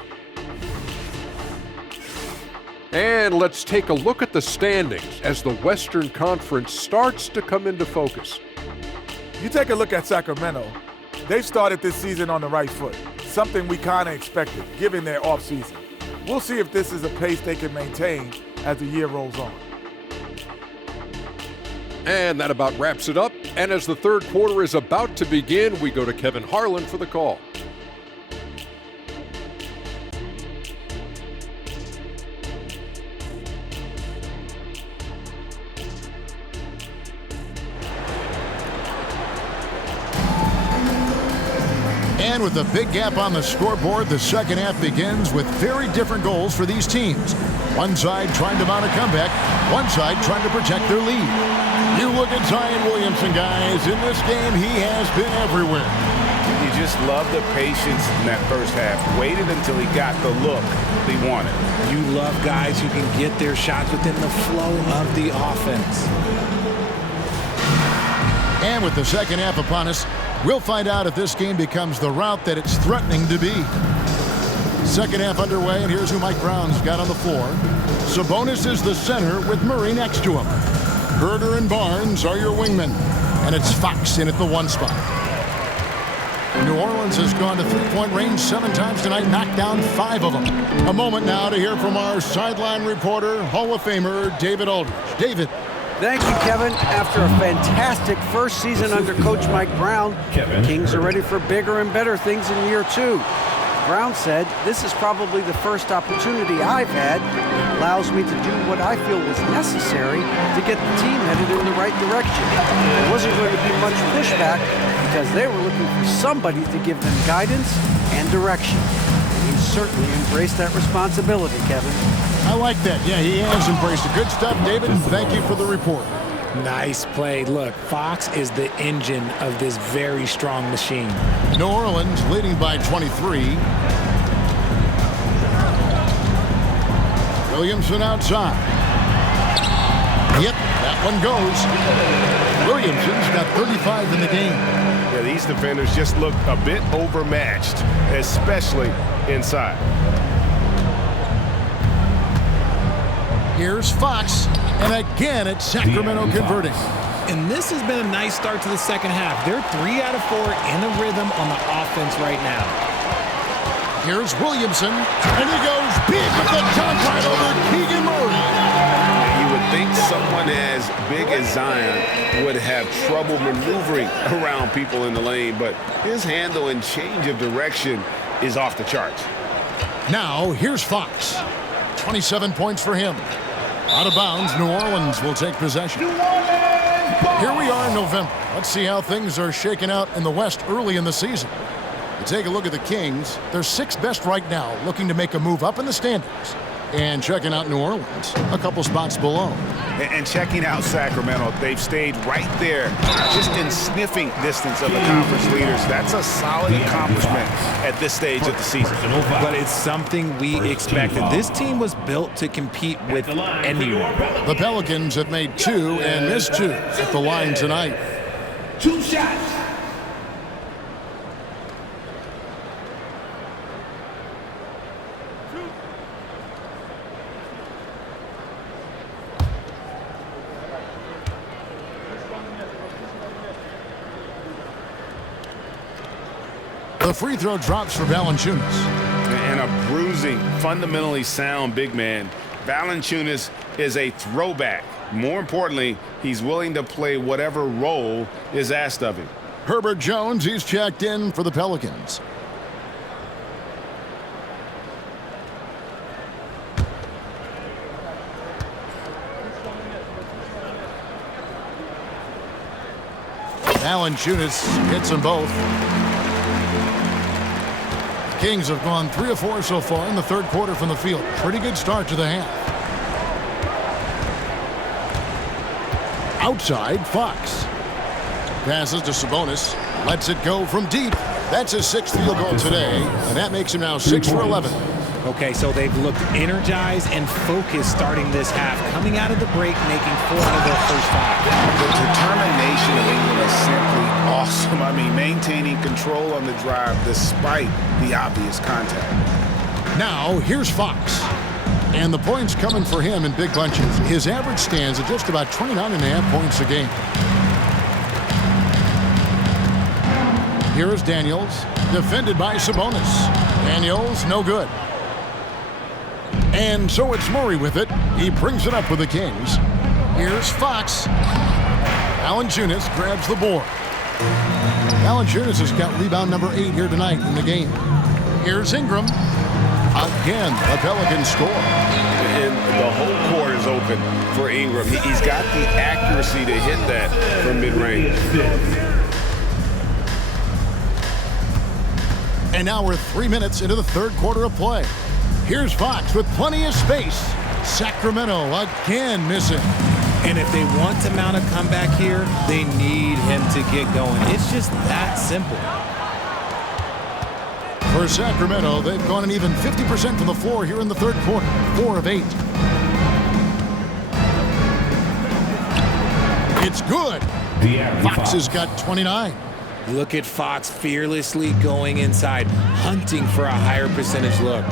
And let's take a look at the standings as the Western Conference starts to come into focus. You take a look at Sacramento. They've started this season on the right foot, something we kind of expected, given their offseason. We'll see if this is a pace they can maintain as the year rolls on. And that about wraps it up. And as the third quarter is about to begin, we go to Kevin Harlan for the call. with a big gap on the scoreboard, the second half begins with very different goals for these teams. One side trying to mount a comeback, one side trying to protect their lead. You look at Zion Williamson, guys. In this game, he has been everywhere. You just love the patience in that first half. Waited until he got the look he wanted. You love guys who can get their shots within the flow of the offense. And with the second half upon us, we'll find out if this game becomes the route that it's threatening to be. Second half underway, and here's who Mike Brown's got on the floor. Sabonis is the center with Murray next to him. Herter and Barnes are your wingmen. And it's Fox in at the 1 spot. New Orleans has gone to three-point range 7 times tonight, knocked down 5 of them. A moment now to hear from our sideline reporter, Hall of Famer David Aldridge. David. Thank you, Kevin. After a fantastic first season under Coach Mike Brown, Kings are ready for bigger and better things in year 2. Brown said, "This is probably the first opportunity I've had. It allows me to do what I feel was necessary to get the team headed in the right direction. There wasn't going to be much pushback because they were looking for somebody to give them guidance and direction." He certainly embraced that responsibility, Kevin. I like that. Yeah, he has embraced it. Good stuff, David, and thank you for the report. Nice play. Look, Fox is the engine of this very strong machine. New Orleans leading by 23. Williamson outside. Yep, that one goes. Williamson's got 35 in the game. Yeah, these defenders just look a bit overmatched, especially inside. Here's Fox, and again it's Sacramento converting. And this has been a nice start to the second half. They're 3 out of 4 in a rhythm on the offense right now. Here's Williamson, and he goes big with the dunk right over Keegan Murray. You would think someone as big as Zion would have trouble maneuvering around people in the lane, but his handle and change of direction is off the charts. Now, here's Fox. 27 points for him. Out of bounds, New Orleans will take possession. Here we are in November. Let's see how things are shaking out in the West early in the season. You take a look at the Kings. They're 6th best right now, looking to make a move up in the standings. And checking out New Orleans, a couple spots below. And checking out Sacramento, they've stayed right there, just in sniffing distance of the conference leaders. That's a solid accomplishment at this stage of the season. But it's something we expected. This team was built to compete with anyone. The Pelicans have made 2 and missed 2 at the line tonight. 2 shots. The free throw drops for Valanciunas. And a bruising, fundamentally sound big man. Valanciunas is a throwback. More importantly, he's willing to play whatever role is asked of him. Herbert Jones, he's checked in for the Pelicans. Valanciunas hits them both. Kings have gone 3 of 4 so far in the third quarter from the field. Pretty good start to the half. Outside, Fox. Passes to Sabonis. Lets it go from deep. That's his 6th field goal today, and that makes him now 6 for 11. Okay, so they've looked energized and focused starting this half, coming out of the break, making 4 out of their first 5. The determination of England is simply awesome. I mean, maintaining control on the drive despite the obvious contact. Now, here's Fox. And the points coming for him in big bunches. His average stands at just about 29.5 points a game. Here is Daniels, defended by Sabonis. Daniels, no good. And so it's Murray with it. He brings it up for the Kings. Here's Fox. Valanciunas grabs the board. Valanciunas has got rebound number 8 here tonight in the game. Here's Ingram. Again, the Pelicans score. And the whole court is open for Ingram. He's got the accuracy to hit that from mid-range. And now we're 3 minutes into the third quarter of play. Here's Fox with plenty of space. Sacramento again missing. And if they want to mount a comeback here, they need him to get going. It's just that simple. For Sacramento, they've gone an even 50% from the floor here in the third quarter. 4 of 8. It's good. Fox has got 29. Look at Fox fearlessly going inside, hunting for a higher percentage look.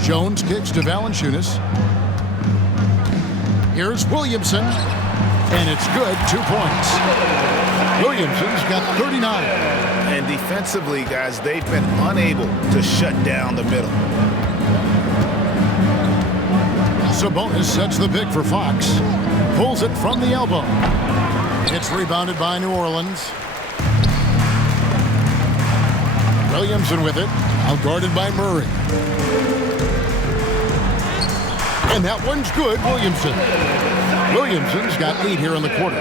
Jones kicks to Valanciunas. Here's Williamson, and it's good, 2 points. Williamson's got 39. And defensively, guys, they've been unable to shut down the middle. Sabonis sets the pick for Fox. Pulls it from the elbow. It's rebounded by New Orleans. Williamson with it, outguarded by Murray. And that one's good, Williamson. Williamson's got 8 here in the quarter.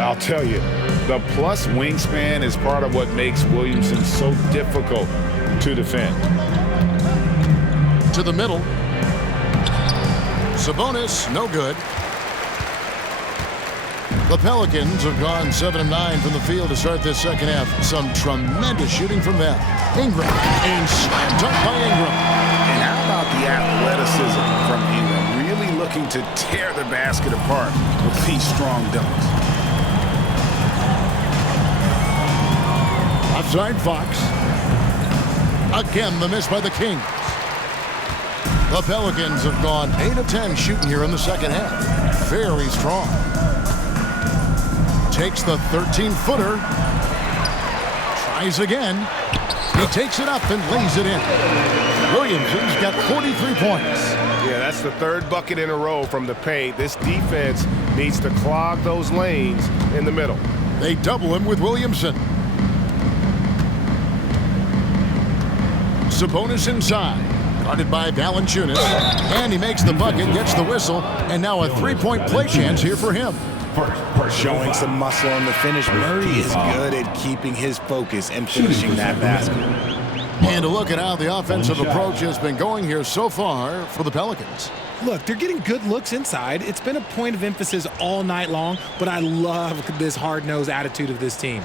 I'll tell you, the plus wingspan is part of what makes Williamson so difficult to defend. To the middle. Sabonis, no good. The Pelicans have gone 7 of 9 from the field to start this second half. Some tremendous shooting from them. Ingram, and slam dunk by Ingram. And how about the athleticism from Ingram? Really looking to tear the basket apart with these strong dunks. Offside Fox. Again, the miss by the Kings. The Pelicans have gone 8 of 10 shooting here in the second half. Very strong. Takes the 13-footer. Tries again. He takes it up and lays it in. Williamson's got 43 points. Yeah, that's the third bucket in a row from the paint. This defense needs to clog those lanes in the middle. They double him with Williamson. Sabonis inside. Guarded by Valanciunas. And he makes the bucket, gets the whistle, and now a 3-point play chance here for him. Showing some muscle on the finish. Murray is good at keeping his focus and finishing that basket. And a look at how the offensive approach has been going here so far for the Pelicans. Look, they're getting good looks inside. It's been a point of emphasis all night long, but I love this hard-nosed attitude of this team.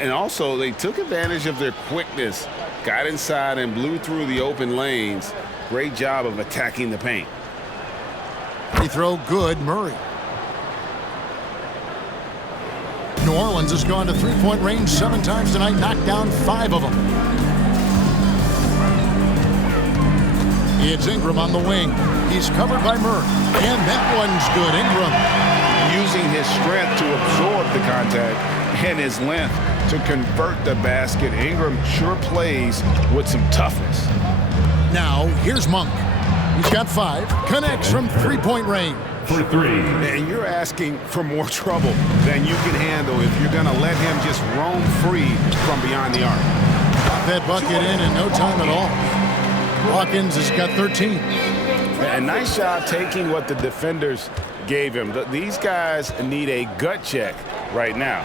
And also, they took advantage of their quickness, got inside and blew through the open lanes. Great job of attacking the paint. Free throw good, Murray. New Orleans has gone to three-point range 7 times tonight, knocked down 5 of them. It's Ingram on the wing. He's covered by Murray. And that one's good, Ingram. Using his strength to absorb the contact and his length to convert the basket. Ingram sure plays with some toughness. Now, here's Monk. He's got 5. Connects from three-point range. For 3. And you're asking for more trouble than you can handle if you're going to let him just roam free from beyond the arc. Got that bucket in no time at all. Hawkins has got 13. A nice job taking what the defenders gave him. These guys need a gut check right now.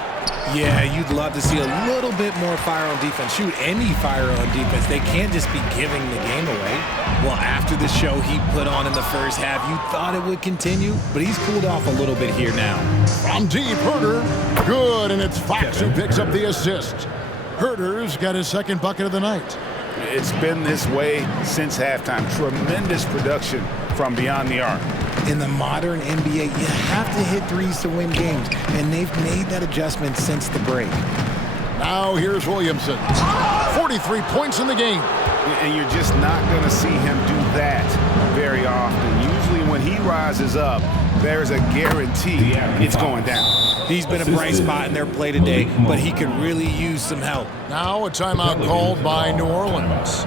Yeah, you'd love to see a little bit more fire on defense. Shoot, any fire on defense. They can't just be giving the game away. Well, after the show he put on in the first half, you thought it would continue, but he's cooled off a little bit here now. From deep, Herter. Good, and it's Fox who picks up the assist. Herter's got his second bucket of the night. It's been this way since halftime. Tremendous production from beyond the arc. In the modern NBA, you have to hit threes to win games, and they've made that adjustment since the break. Now here's Williamson. 43 points in the game. And you're just not going to see him do that very often. Usually when he rises up, there's a guarantee it's going down. He's been a bright spot in their play today, but he could really use some help. Now a timeout called by New Orleans.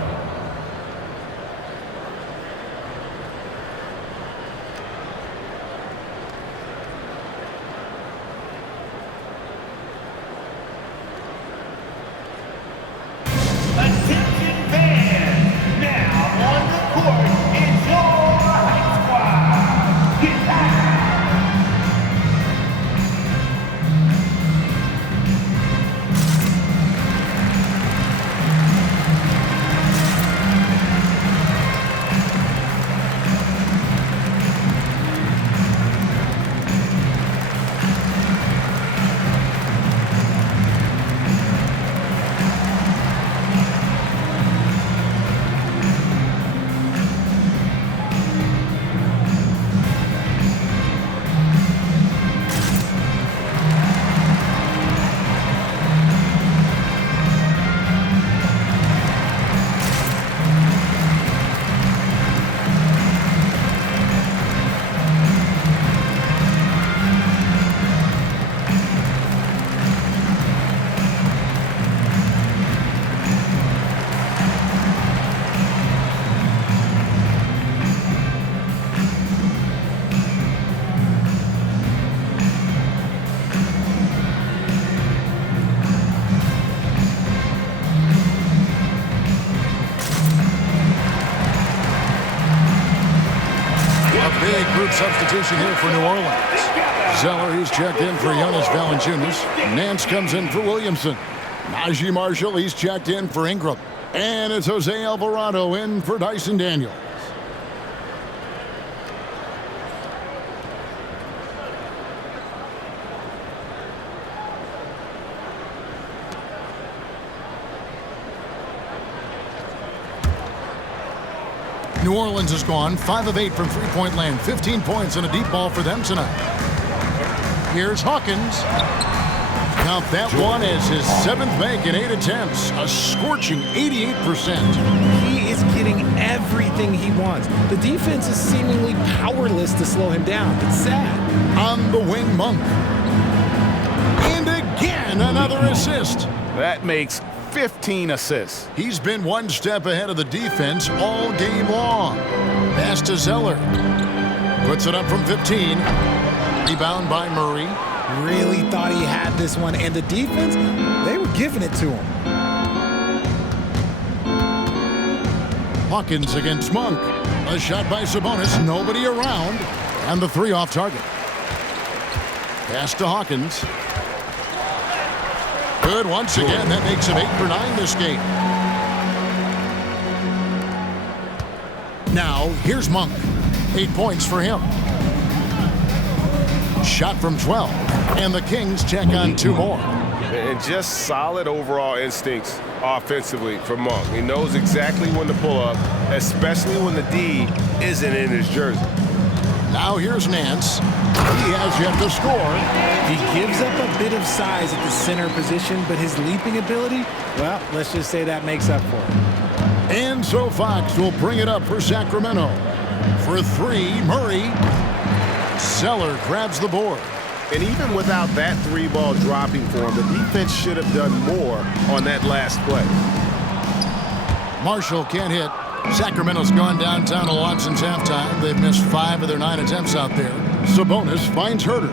Big group substitution here for New Orleans. Zeller, he's checked in for Jonas Valanciunas. Nance comes in for Williamson. Najee Marshall, he's checked in for Ingram. And it's Jose Alvarado in for Dyson Daniels. New Orleans has gone 5 of 8 from three-point land. 15 points and a deep ball for them tonight. Here's Hawkins. Count that one as his 7th make in 8 attempts. A scorching 88%. He is getting everything he wants. The defense is seemingly powerless to slow him down. It's sad. On the wing, Monk. And again, another assist. That makes 15 assists. He's been one step ahead of the defense all game long. Pass to Zeller. Puts it up from 15. Rebound by Murray. Really thought he had this one, and the defense, they were giving it to him. Hawkins against Monk. A shot by Sabonis. Nobody around. And the 3 off target. Pass to Hawkins. Good once again. That makes him 8 for 9 this game. Now, here's Monk. 8 points for him. Shot from 12. And the Kings check on 2 more. And just solid overall instincts offensively for Monk. He knows exactly when to pull up, especially when the D isn't in his jersey. Now here's Nance. He has yet to score. He gives up a bit of size at the center position, but his leaping ability, well, let's just say that makes up for it. And so Fox will bring it up for Sacramento. For 3, Murray. Zeller grabs the board. And even without that 3-ball dropping for him, the defense should have done more on that last play. Marshall can't hit. Sacramento's gone downtown a lot since halftime. They've missed 5 of their 9 attempts out there. Sabonis finds Herter.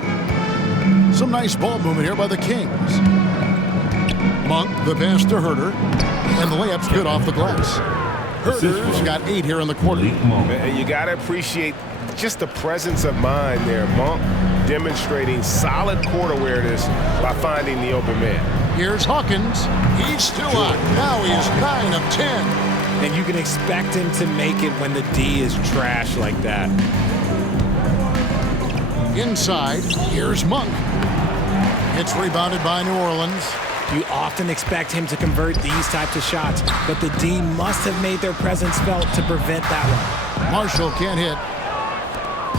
Some nice ball movement here by the Kings. Monk, the pass to Herter. And the layup's good off the glass. Herter's got 8 here in the quarter. And you got to appreciate just the presence of mind there. Monk demonstrating solid court awareness by finding the open man. Here's Hawkins. He's still out. Now he is 9 of 10. And you can expect him to make it when the D is trash like that. Inside, here's Monk. It's rebounded by New Orleans. You often expect him to convert these types of shots, but the D must have made their presence felt to prevent that one. Marshall can't hit.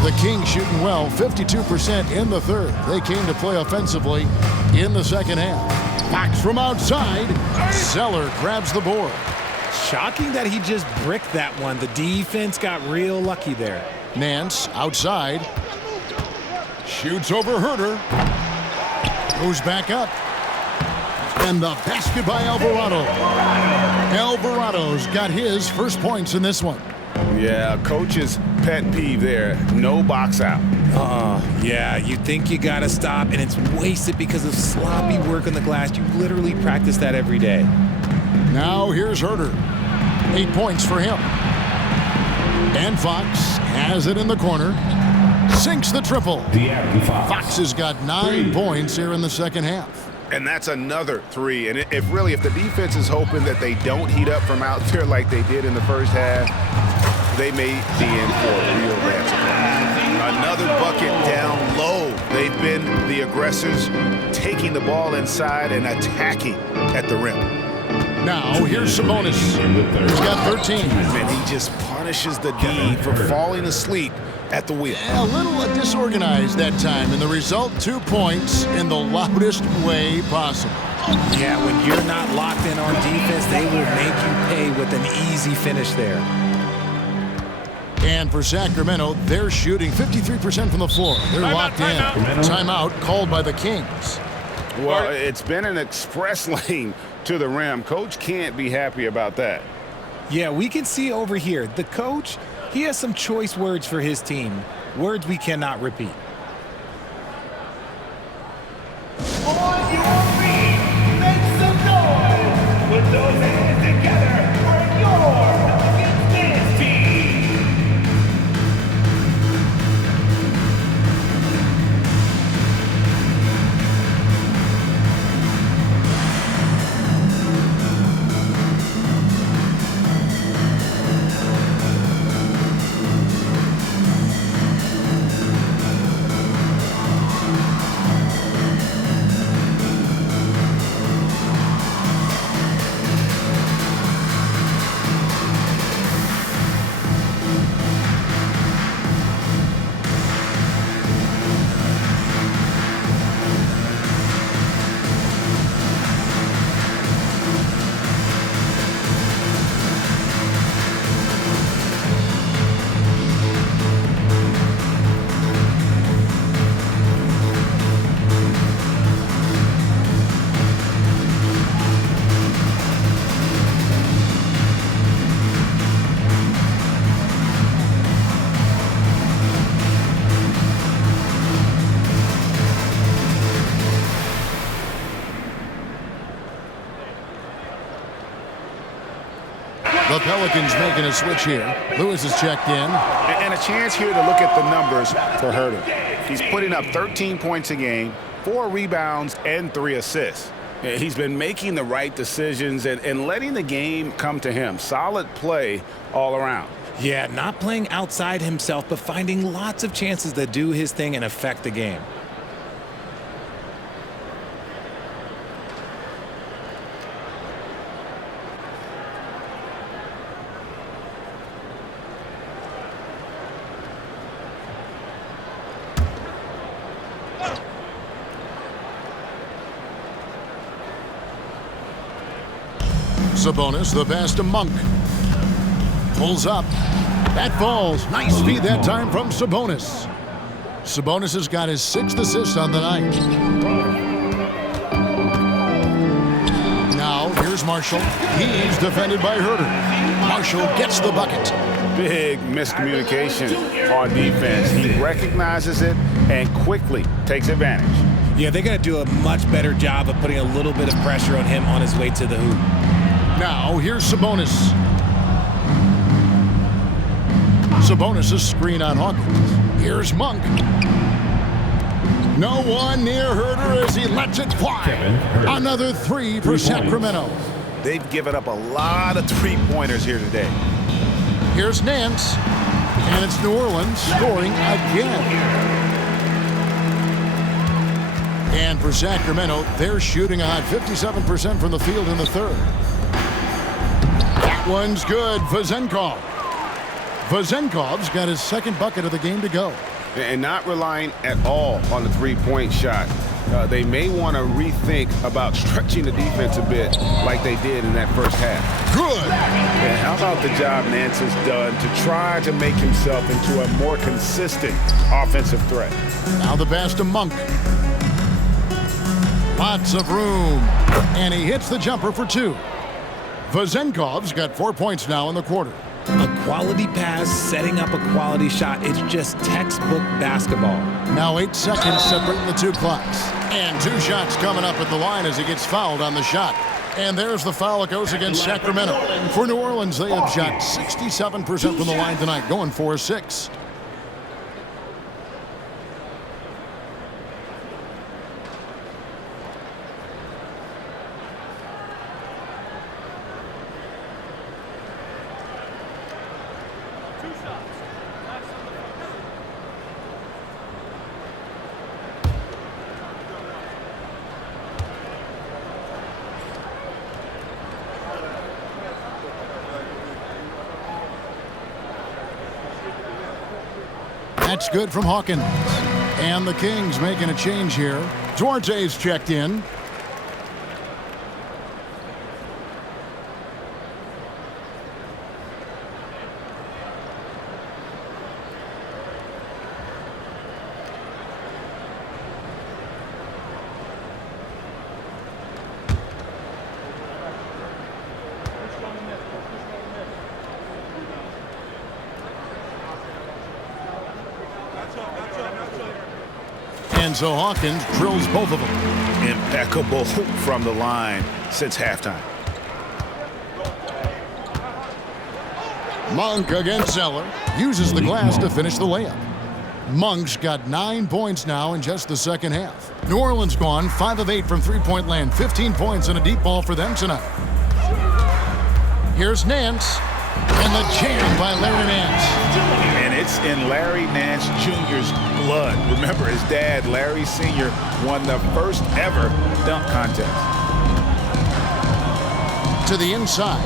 The Kings shooting well, 52% in the 3rd. They came to play offensively in the 2nd half. Fox from outside. Zeller grabs the board. Shocking that he just bricked that one. The defense got real lucky there. Nance outside. Shoots over Herter. Goes back up. And the basket by Alvarado. Alvarado's got his first points in this one. Yeah, coach's pet peeve there. No box out. Yeah, you think you got to stop, and it's wasted because of sloppy work on the glass. You literally practice that every day. Now here's Herter. 8 points for him. And Fox has it in the corner. Sinks the triple. Fox has got 9 points here in the 2nd half. And that's another 3. And if the defense is hoping that they don't heat up from out there like they did in the first half, they may be in for a real bad surprise. Another bucket down low. They've been the aggressors, taking the ball inside and attacking at the rim. Now, here's Sabonis. He's got 13. And he just punishes the D for falling asleep at the wheel. Yeah, a little disorganized that time, and the result, 2 points in the loudest way possible. Yeah, when you're not locked in on defense, they will make you pay with an easy finish there. And for Sacramento, they're shooting 53% from the floor. They're locked in. Timeout called by the Kings. Well, it's been an express lane to the rim. Coach can't be happy about that. Yeah, we can see over here. The coach, he has some choice words for his team. Words we cannot repeat. On your feet, make some noise. Put those hands together for your Pelicans dance team. Pelicans making a switch here. Lewis is checked in. And a chance here to look at the numbers for Herter. He's putting up 13 points a game, 4 rebounds, and 3 assists. He's been making the right decisions and letting the game come to him. Solid play all around. Yeah, not playing outside himself, but finding lots of chances to do his thing and affect the game. Sabonis, the pass to Monk. Pulls up. That falls. Nice feed that time from Sabonis. Sabonis has got his 6th assist on the night. Now, here's Marshall. He's defended by Herter. Marshall gets the bucket. Big miscommunication on defense. He recognizes it and quickly takes advantage. Yeah, they got to do a much better job of putting a little bit of pressure on him on his way to the hoop. Now, here's Sabonis. Sabonis' screen on Hawkins. Here's Monk. No one near Herter as he lets it fly. Another 3 for Sacramento. They've given up a lot of three-pointers here today. Here's Nance. And it's New Orleans scoring again. And for Sacramento, they're shooting a hot 57% from the field in the third. That one's good. Vezenkov. Vezenkov's got his 2nd bucket of the game to go. And not relying at all on the three-point shot. They may want to rethink about stretching the defense a bit like they did in that first half. Good. And how about the job Nance has done to try to make himself into a more consistent offensive threat? Now the pass to Monk. Lots of room. And he hits the jumper for 2. Vezenkov's got 4 points now in the quarter. A quality pass, setting up a quality shot. It's just textbook basketball. Now 8 seconds separating the 2 clocks. And 2 shots coming up at the line as he gets fouled on the shot. And there's the foul that goes against Sacramento. For New Orleans, they have shot 67% from the line tonight, going 4-6. That's good from Hawkins. And the Kings making a change here. Duarte's checked in. And so Hawkins drills both of them. Impeccable from the line since halftime. Monk against Zeller. Uses the glass to finish the layup. Monk's got 9 points now in just the second half. New Orleans gone 5 of 8 from three-point land. 15 points and a deep ball for them tonight. Here's Nance. And the jam by Larry Nance. And it's in Larry Nance Jr.'s blood. Remember, his dad, Larry Sr., won the first ever dunk contest. To the inside.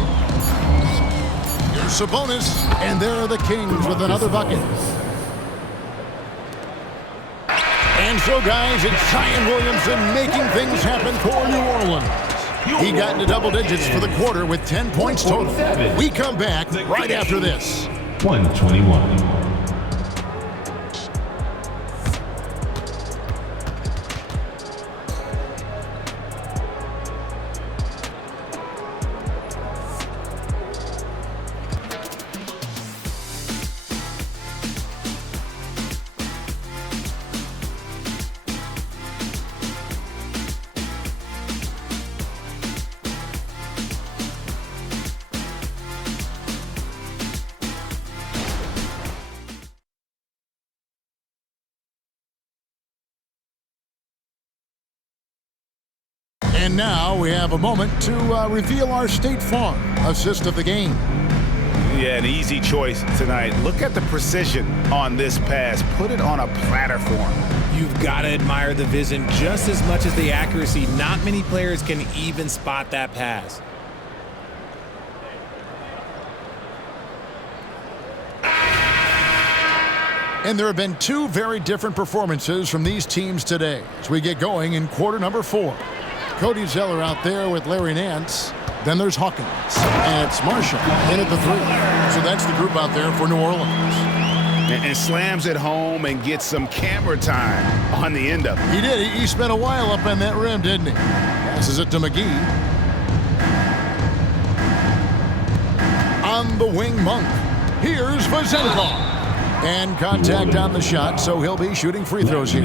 Here's Sabonis. And there are the Kings with another bucket. And so, guys, it's Zion Williamson making things happen for New Orleans. He got into double digits for the quarter with 10 points total. We come back right after this. 121. And now we have a moment to reveal our State Farm assist of the game. Yeah, an easy choice tonight. Look at the precision on this pass. Put it on a platter for him. You've got to admire the vision just as much as the accuracy. Not many players can even spot that pass. And there have been two very different performances from these teams today as we get going in quarter number 4. Cody Zeller out there with Larry Nance. Then there's Hawkins. And it's Marshall in at the 3. So that's the group out there for New Orleans. And slams it home and gets some camera time on the end of it. He did. He spent a while up on that rim, didn't he? Passes it to McGee. On the wing, Monk. Here's Vazenkov. And contact on the shot, so he'll be shooting free throws here.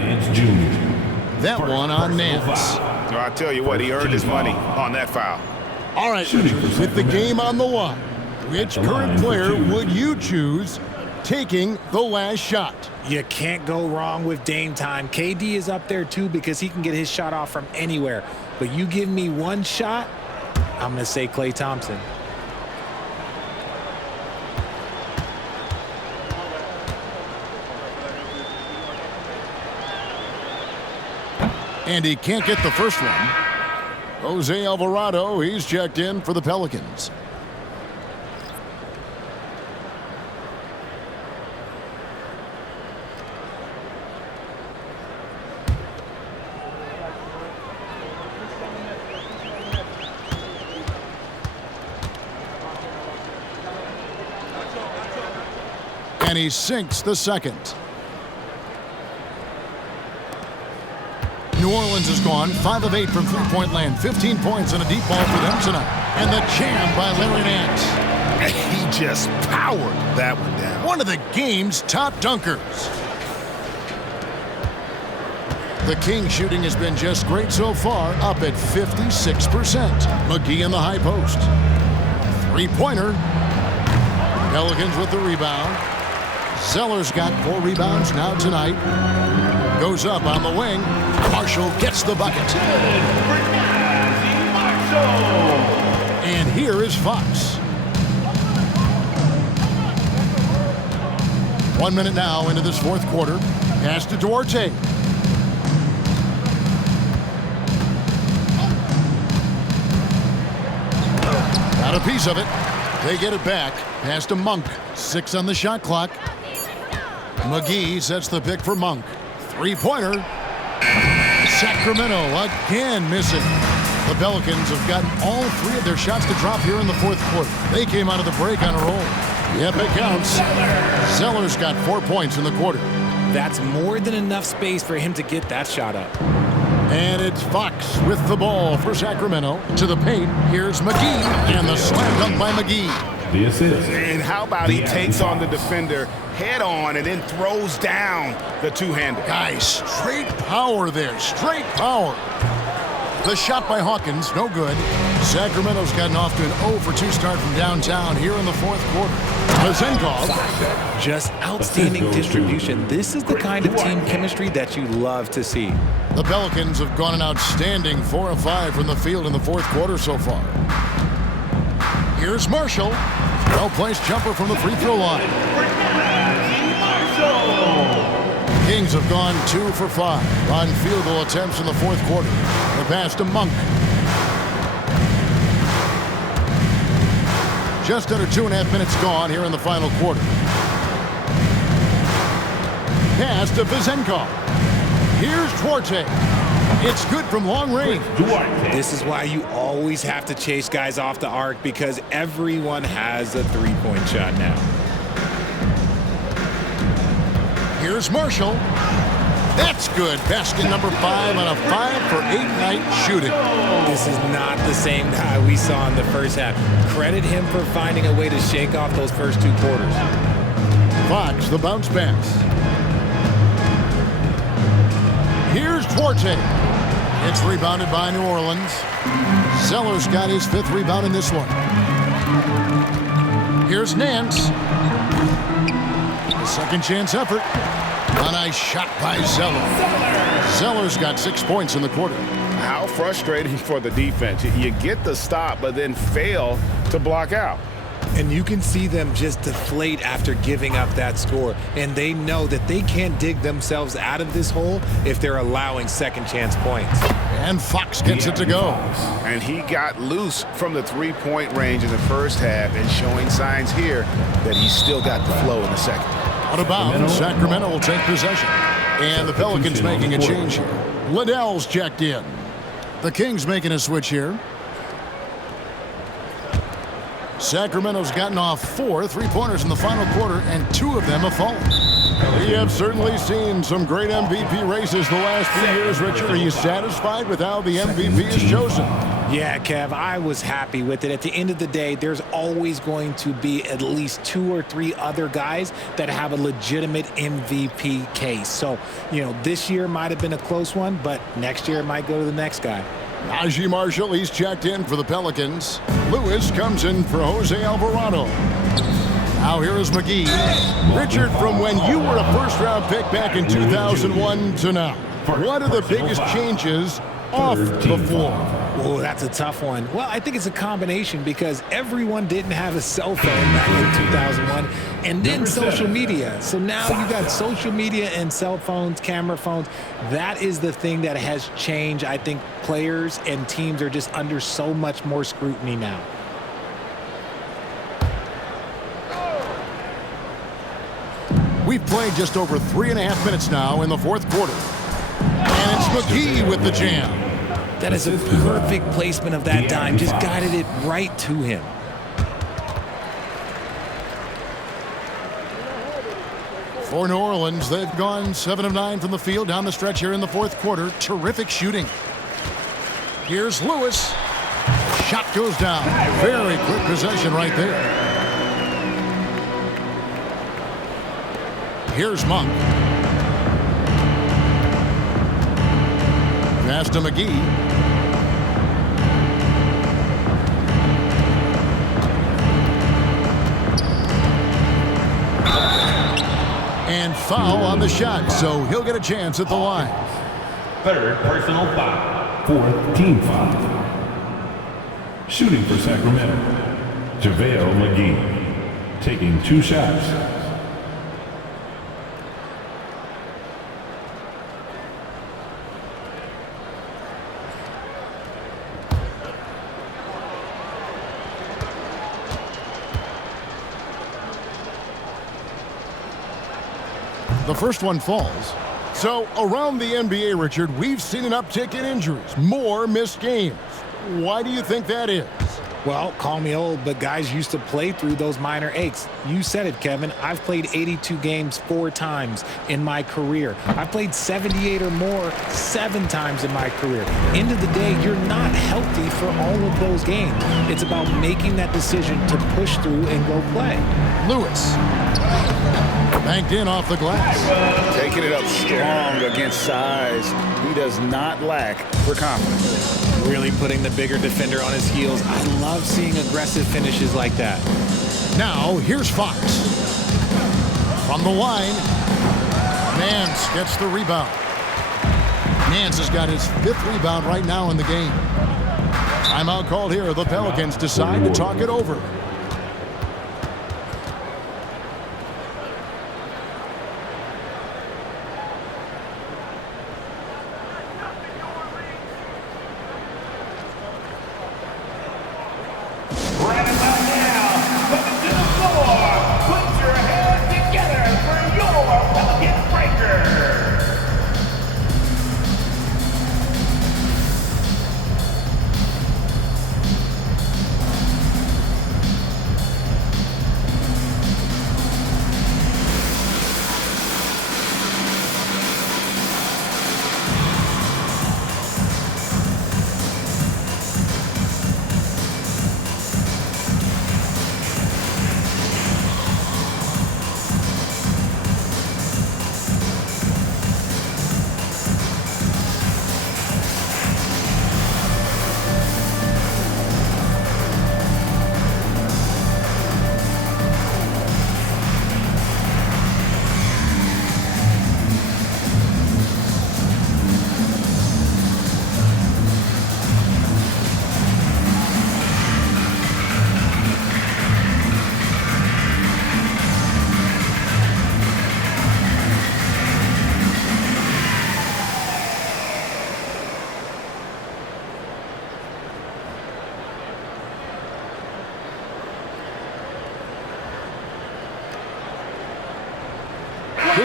That one on Nance. Well, I'll tell you what, he earned his money on that foul. All right, with the game on the line, which current player would you choose taking the last shot? You can't go wrong with Dame time. KD is up there too because he can get his shot off from anywhere. But you give me one shot, I'm going to say Klay Thompson. And he can't get the first one. Jose Alvarado, he's checked in for the Pelicans. And he sinks the second. New Orleans has gone 5 of 8 from three-point land. 15 points and a deep ball for them tonight. And the jam by Larry Nance. He just powered that one down. One of the game's top dunkers. The King shooting has been just great so far, up at 56%. McGee in the high post. Three-pointer. Pelicans with the rebound. Zeller's got 4 rebounds now tonight. Goes up on the wing. Marshall gets the bucket. And here is Fox. 1 minute now into this fourth quarter. Pass to Duarte. Got a piece of it. They get it back. Pass to Monk. 6 on the shot clock. McGee sets the pick for Monk. Three-pointer. Sacramento again missing. The Pelicans have gotten all 3 of their shots to drop here in the fourth quarter. They came out of the break on a roll. Yep, it counts. Zeller's got 4 points in the quarter. That's more than enough space for him to get that shot up. And it's Fox with the ball for Sacramento. To the paint, here's McGee. And the slam dunk by McGee. The assist. And how about he takes on the defender head on and then throws down the two-hander. Guys, straight power there. Straight power. The shot by Hawkins, no good. Sacramento's gotten off to an 0 for 2 start from downtown here in the fourth quarter. Vazenkov. Just outstanding distribution. This is the kind of team chemistry that you love to see. The Pelicans have gone an outstanding 4 of 5 from the field in the fourth quarter so far. Here's Marshall. Well-placed jumper from the free throw line. Kings have gone 2 for 5 on field goal attempts in the fourth quarter. The pass to Monk. Just under 2.5 minutes gone here in the final quarter. Pass to Vazenkov. Here's Duarte. It's good from long range. This is why you always have to chase guys off the arc because everyone has a three-point shot now. Here's Marshall. That's good. Basket number 5 on a 5 for 8 night shooting. This is not the same guy we saw in the first half. Credit him for finding a way to shake off those first 2 quarters. Fox, the bounce pass. Here's Duarte. It's rebounded by New Orleans. Zeller's got his 5th rebound in this one. Here's Nance. A second chance effort. A nice shot by Zeller. Zeller's got 6 points in the quarter. How frustrating for the defense. You get the stop, but then fail to block out. And you can see them just deflate after giving up that score. And they know that they can't dig themselves out of this hole if they're allowing second chance points. And Fox gets it to go. And he got loose from the three-point range in the first half and showing signs here that he's still got the flow in the second. Out of bounds, Sacramento will take possession. And the Pelicans making a change here. Liddell's checked in. The Kings making a switch here. Sacramento's gotten off 4 3-pointers in the final quarter, and 2 of them have fallen. We have certainly seen some great MVP races the last few years, Richard. Are you satisfied with how the MVP is chosen? Yeah, Kev, I was happy with it. At the end of the day, there's always going to be at least 2 or 3 other guys that have a legitimate MVP case. So, this year might have been a close one, but next year it might go to the next guy. Najee Marshall, he's checked in for the Pelicans. Lewis comes in for Jose Alvarado. Now here is McGee. Richard, from when you were a first-round pick back in 2001 to now, what are the biggest changes off the floor? Oh, that's a tough one. Well, I think it's a combination because everyone didn't have a cell phone back in 2001 and then social media. So now you got social media and cell phones, camera phones. That is the thing that has changed. I think players and teams are just under so much more scrutiny now. We've played just over 3.5 minutes now in the fourth quarter. And it's McGee with the jam. That is a perfect placement of that dime. Just guided it right to him. For New Orleans, they've gone 7 of 9 from the field down the stretch here in the fourth quarter. Terrific shooting. Here's Lewis. Shot goes down. Very quick possession right there. Here's Monk. Pass to McGee. And foul on the shot, so he'll get a chance at the line. Third personal foul. Fourth team foul. Shooting for Sacramento, JaVale McGee, taking 2 shots. The first one falls. So around the NBA, Richard, we've seen an uptick in injuries, more missed games. Why do you think that is? Well, call me old, but guys used to play through those minor aches. You said it, Kevin. I've played 82 games 4 times in my career. I've played 78 or more 7 times in my career. End of the day, you're not healthy for all of those games. It's about making that decision to push through and go play. Lewis. Banked in off the glass. Taking it up strong against size. He does not lack for confidence. Really putting the bigger defender on his heels. I love seeing aggressive finishes like that. Now, here's Fox. From the line, Nance gets the rebound. Nance has got his 5th rebound right now in the game. Timeout called here. The Pelicans decide to talk it over.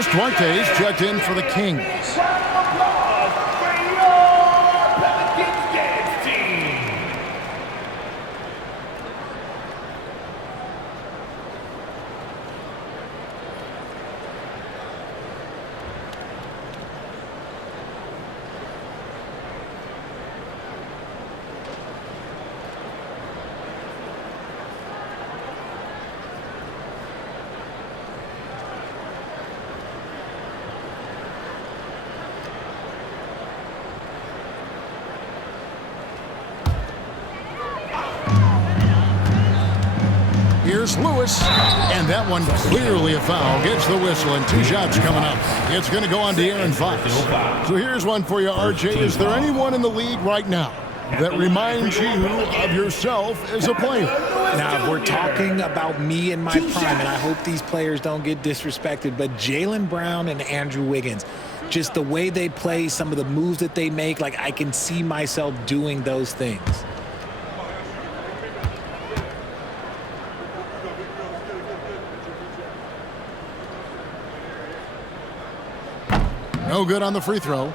Chris Duarte's checked in for the Kings. Applause for your Pelicans dance team. Here's Lewis, and that one clearly a foul. Gets the whistle, and 2 shots coming up. It's going to go on to Aaron Fox. So here's one for you, RJ. Is there anyone in the league right now that reminds you of yourself as a player? Now, if we're talking about me in my prime, and I hope these players don't get disrespected, but Jaylen Brown and Andrew Wiggins, just the way they play, some of the moves that they make, like I can see myself doing those things. No good on the free throw.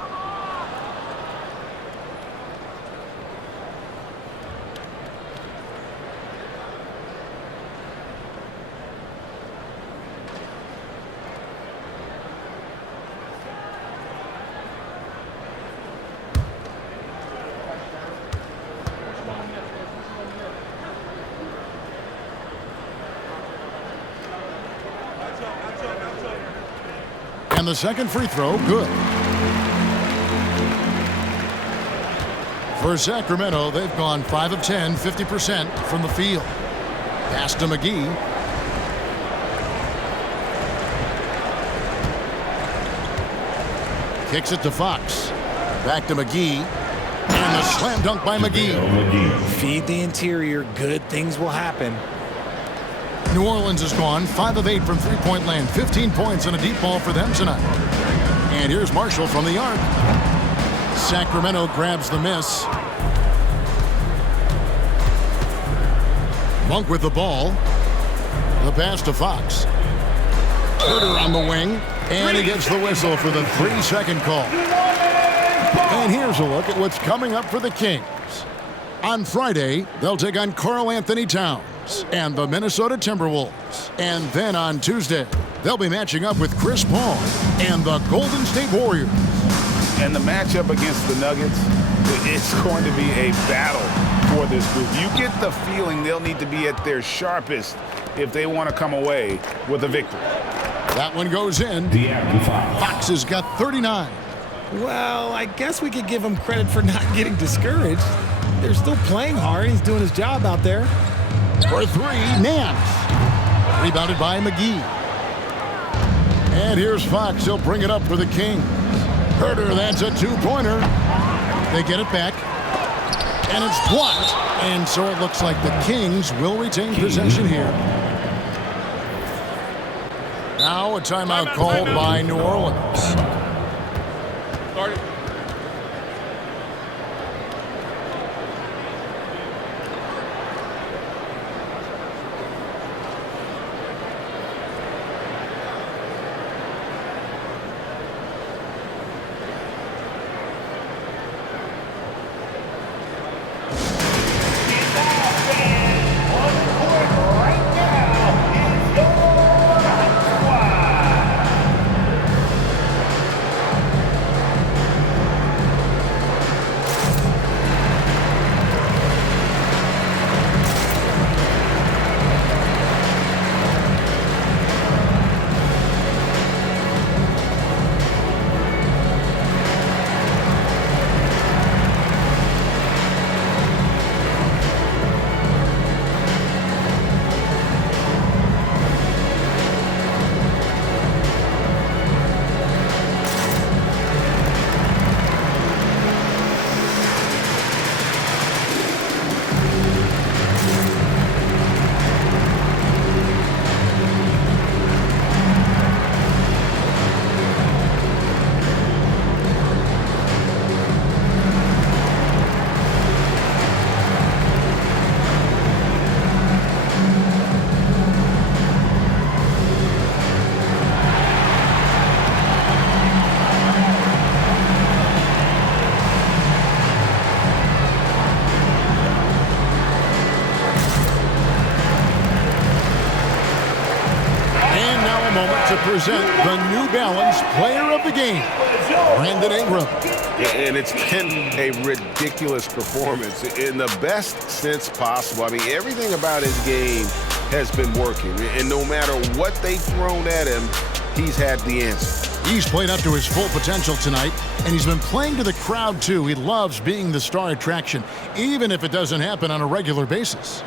And the second free throw, good. For Sacramento, they've gone 5 of 10, 50% from the field. Pass to McGee. Kicks it to Fox. Back to McGee. And the slam dunk by McGee. Feed the interior, good things will happen. New Orleans has gone 5 of 8 from three-point land. 15 points and a deep ball for them tonight. And here's Marshall from the arc. Sacramento grabs the miss. Monk with the ball. The pass to Fox. Herter on the wing. And he gets the whistle for the 3-second call. And here's a look at what's coming up for the Kings. On Friday, they'll take on Karl Anthony Towns and the Minnesota Timberwolves. And then on Tuesday, they'll be matching up with Chris Paul and the Golden State Warriors. And the matchup against the Nuggets, it's going to be a battle for this group. You get the feeling they'll need to be at their sharpest if they want to come away with a victory. That one goes in. Fox has got 39. Well, I guess we could give him credit for not getting discouraged. They're still playing hard. He's doing his job out there. For 3, Nance. Rebounded by McGee. And here's Fox. He'll bring it up for the Kings. Herter, that's a 2-pointer. They get it back. And it's blocked. And so it looks like the Kings will retain possession here. Now a timeout called by New Orleans. Started. present the New Balance Player of the Game, Brandon Ingram. And it's been a ridiculous performance in the best sense possible. I mean, everything about his game has been working. And no matter what they've thrown at him, he's had the answer. He's played up to his full potential tonight, and he's been playing to the crowd, too. He loves being the star attraction, even if it doesn't happen on a regular basis.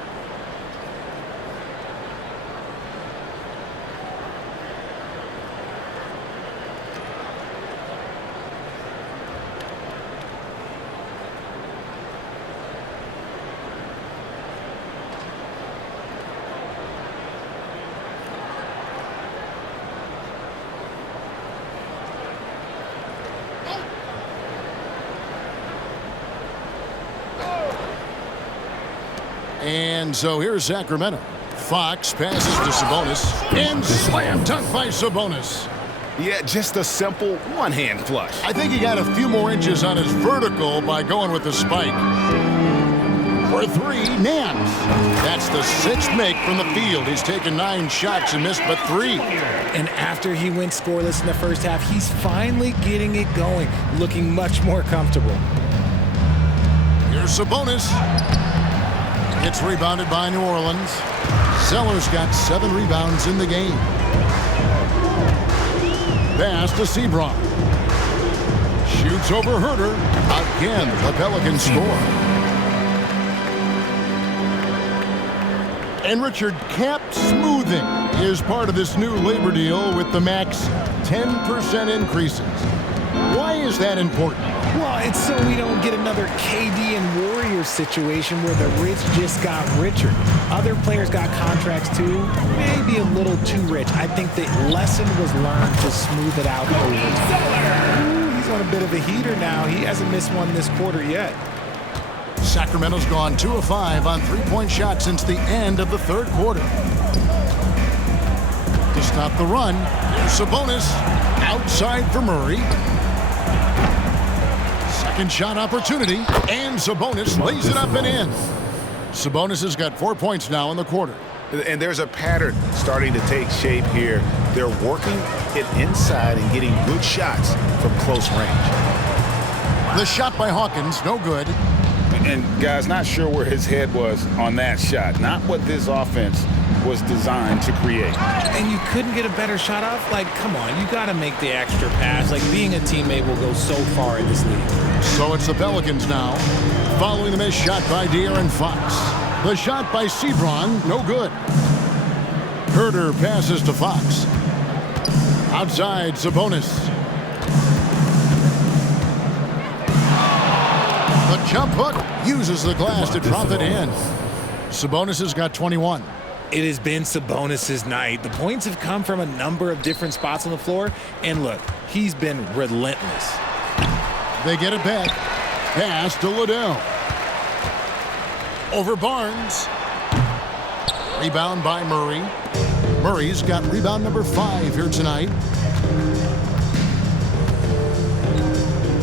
And so here's Sacramento. Fox passes to Sabonis, and slam dunk by Sabonis. Yeah, just a simple one-hand flush. I think he got a few more inches on his vertical by going with the spike. For three, Nance. That's the sixth make from the field. He's taken 9 shots and missed but 3. And after he went scoreless in the first half, he's finally getting it going, looking much more comfortable. Here's Sabonis. It's rebounded by New Orleans. Sellers got 7 rebounds in the game. Pass to Sebron. Shoots over Herter. Again, the Pelicans score. And Richard, cap smoothing is part of this new labor deal with the max 10% increases. Why is that important? Well, it's so we don't get another KD and Warriors situation where the rich just got richer. Other players got contracts too, maybe a little too rich. I think the lesson was learned to smooth it out over time. He's on a bit of a heater now. He hasn't missed one this quarter yet. Sacramento's gone 2 of 5 on 3-point shots since the end of the third quarter. To stop the run, here's Sabonis. Outside for Murray. Second shot opportunity, and Sabonis lays it up and in. Sabonis has got 4 points now in the quarter. And there's a pattern starting to take shape here. They're working it inside and getting good shots from close range. The shot by Hawkins, no good. And guys, not sure where his head was on that shot. Not what this offense was designed to create. And you couldn't get a better shot off? Like, come on, you got to make the extra pass. Like, being a teammate will go so far in this league. So it's the Pelicans now, following the missed shot by De'Aaron Fox. The shot by Sebron, no good. Herter passes to Fox. Outside, Sabonis. The jump hook uses the glass to drop it in. Sabonis has got 21. It has been Sabonis' night. The points have come from a number of different spots on the floor. And look, he's been relentless. They get it back. Pass to Liddell. Over Barnes. Rebound by Murray. Murray's got rebound number 5 here tonight.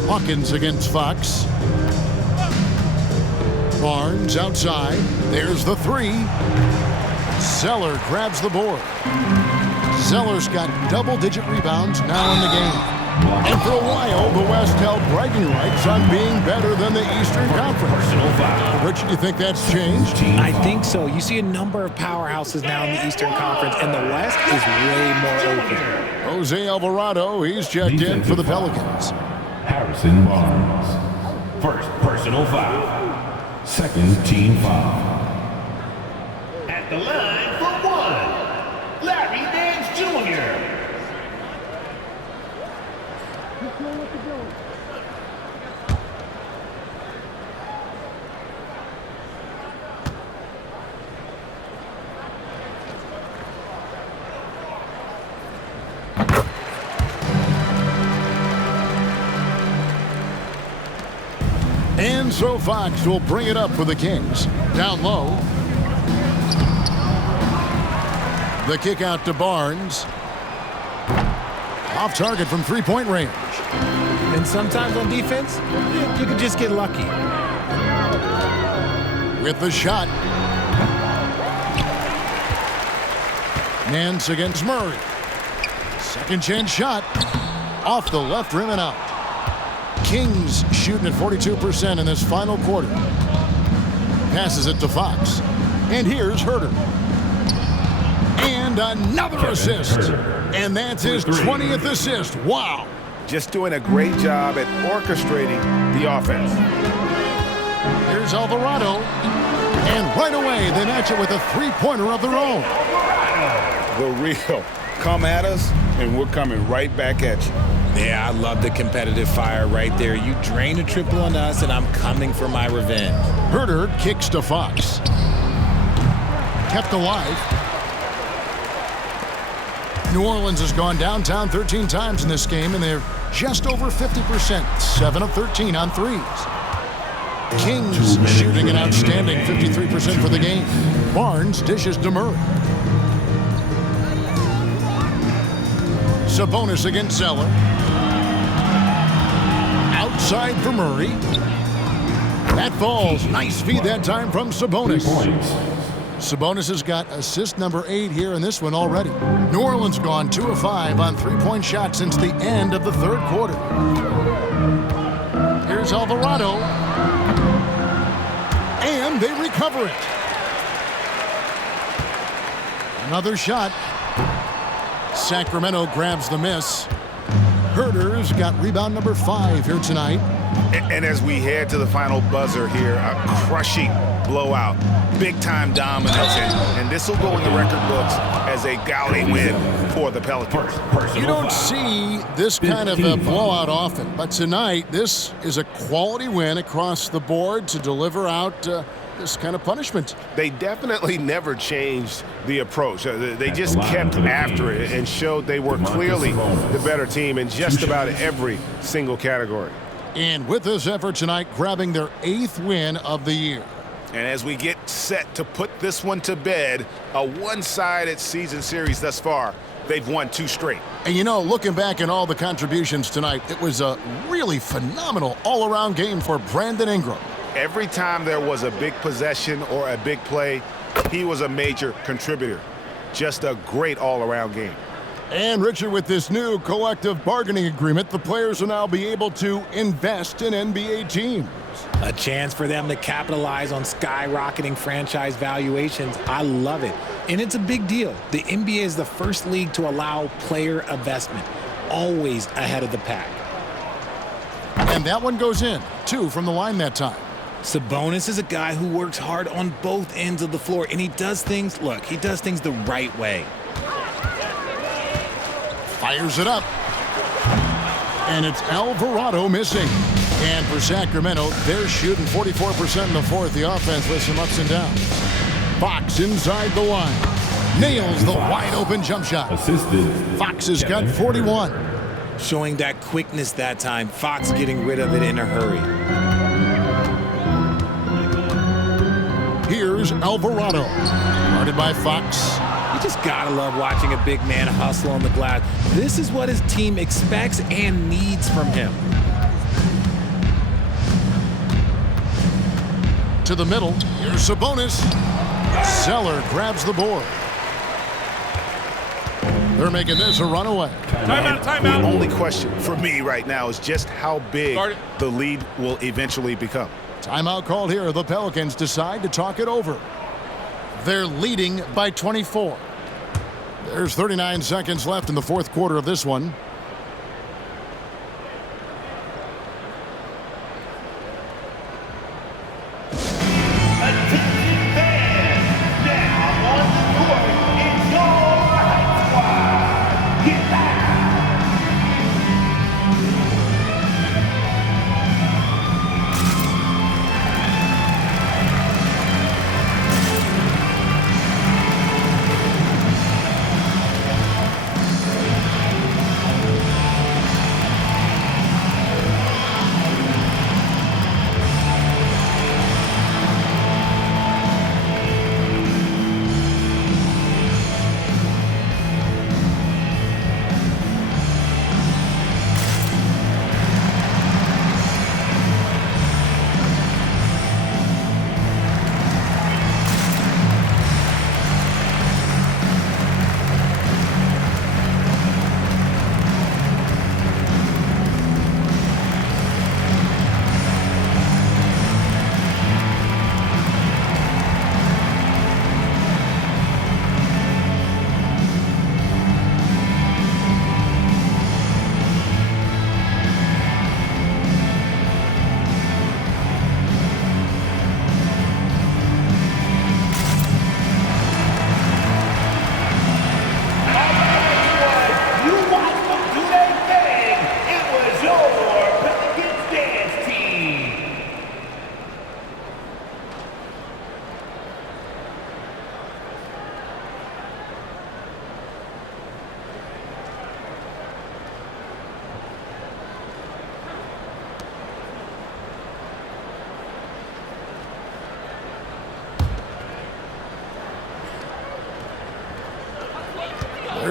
Hawkins against Fox. Barnes outside. There's the 3. Zeller grabs the board. Zeller's got double-digit rebounds now in the game. And for a while, the West held bragging rights on being better than the Eastern Conference. Rich, do you think that's changed? I think so. You see a number of powerhouses now in the Eastern Conference, and the West is way more open. Jose Alvarado, he's checked in for the Pelicans. Harrison Barnes. First personal foul. Second team foul. At the line for 1, Larry Nance Jr. And so Fox will bring it up for the Kings. Down low. The kick out to Barnes. Off target from 3-point range. And sometimes on defense, you can just get lucky. With the shot. Nance against Murray. Second chance shot. Off the left rim and out. Kings shooting at 42% in this final quarter. Passes it to Fox. And here's Herter. And another assist. And that's his 20th assist. Wow. Just doing a great job at orchestrating the offense. Here's Alvarado. And right away, they match it with a three-pointer of their own. The real. Come at us, and we're coming right back at you. Yeah, I love the competitive fire right there. You drain a triple on us, and I'm coming for my revenge. Herter kicks to Fox. Kept alive. New Orleans has gone downtown 13 times in this game, and they're just over 50%, 7 of 13 on threes. Kings shooting an outstanding 53% for the game. Barnes dishes to Murray. Sabonis against Zeller. Outside for Murray. That falls. Nice feed that time from Sabonis. Sabonis has got assist number 8 here in this one already. New Orleans gone 2 of 5 on three-point shots since the end of the third quarter. Here's Alvarado. And they recover it. Another shot. Sacramento grabs the miss. Herter's got rebound number 5 here tonight. And as we head to the final buzzer here, a crushing blowout, big-time dominance, and this will go in the record books as a gaudy win for the Pelicans. You don't see this kind of a blowout often, but tonight this is a quality win across the board to deliver out this kind of punishment. They definitely never changed the approach. They just kept after it and showed they were clearly the better team in just about every single category. And with this effort tonight, grabbing their 8th win of the year. And as we get set to put this one to bed, a one-sided season series thus far, they've won 2 straight. And you know, looking back at all the contributions tonight, it was a really phenomenal all-around game for Brandon Ingram. Every time there was a big possession or a big play, he was a major contributor. Just a great all-around game. And Richard, with this new collective bargaining agreement, the players will now be able to invest in NBA teams. A chance for them to capitalize on skyrocketing franchise valuations. I love it. And it's a big deal. The NBA is the first league to allow player investment, always ahead of the pack. And that one goes in, 2 from the line that time. Sabonis is a guy who works hard on both ends of the floor, and he does things the right way. Fires it up. And it's Alvarado missing. And for Sacramento, they're shooting 44% in the fourth. The offense with some ups and downs. Fox inside the line. Nails the wide-open jump shot. Fox has got 41. Showing that quickness that time. Fox getting rid of it in a hurry. Here's Alvarado. Guarded by Fox. You just gotta love watching a big man hustle on the glass. This is what his team expects and needs from him. To the middle. Here's Sabonis. Zeller grabs the board. They're making this a runaway. Timeout. The only question for me right now is just how big the lead will eventually become. Timeout called here. The Pelicans decide to talk it over. They're leading by 24. There's 39 seconds left in the fourth quarter of this one.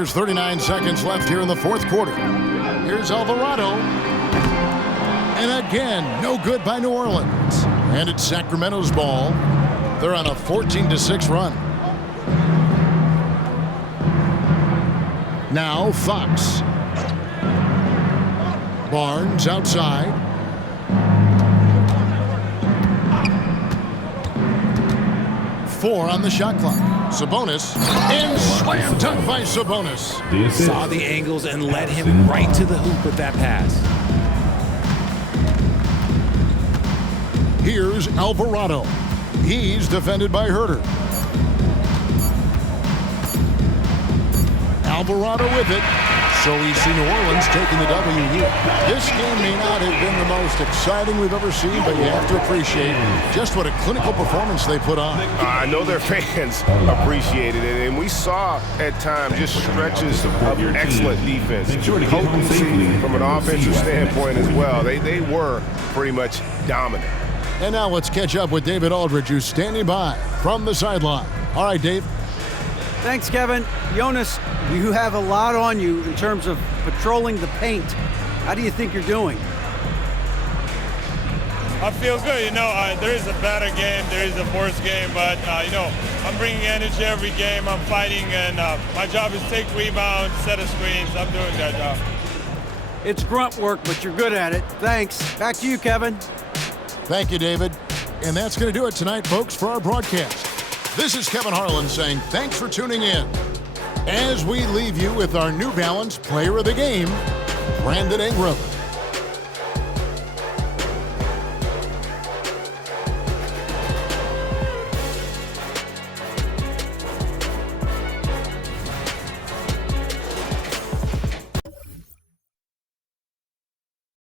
There's 39 seconds left here in the fourth quarter. Here's Alvarado. And again, no good by New Orleans. And it's Sacramento's ball. They're on a 14-6 run. Now Fox. Barnes outside. Four on the shot clock. Sabonis. And slam dunk by Sabonis. Saw the angles and led him right to the hoop with that pass. Here's Alvarado. He's defended by Herter. Alvarado with it. So we see New Orleans taking the W here. This game may not have been the most exciting we've ever seen, but you have to appreciate just what a clinical performance they put on. I know their fans appreciated it, and we saw at times just stretches of excellent defense. Potency from an offensive standpoint as well. They were pretty much dominant. And now let's catch up with David Aldridge, who's standing by from the sideline. All right, Dave. Thanks, Kevin. Jonas, you have a lot on you in terms of patrolling the paint. How do you think you're doing? I feel good. There is a better game, there is a worse game, but, I'm bringing energy every game. I'm fighting, and my job is to take rebounds, set of screens. I'm doing that job. It's grunt work, but you're good at it. Thanks. Back to you, Kevin. Thank you, David. And that's going to do it tonight, folks, for our broadcast. This is Kevin Harlan saying thanks for tuning in. As we leave you with our New Balance Player of the Game, Brandon Ingram.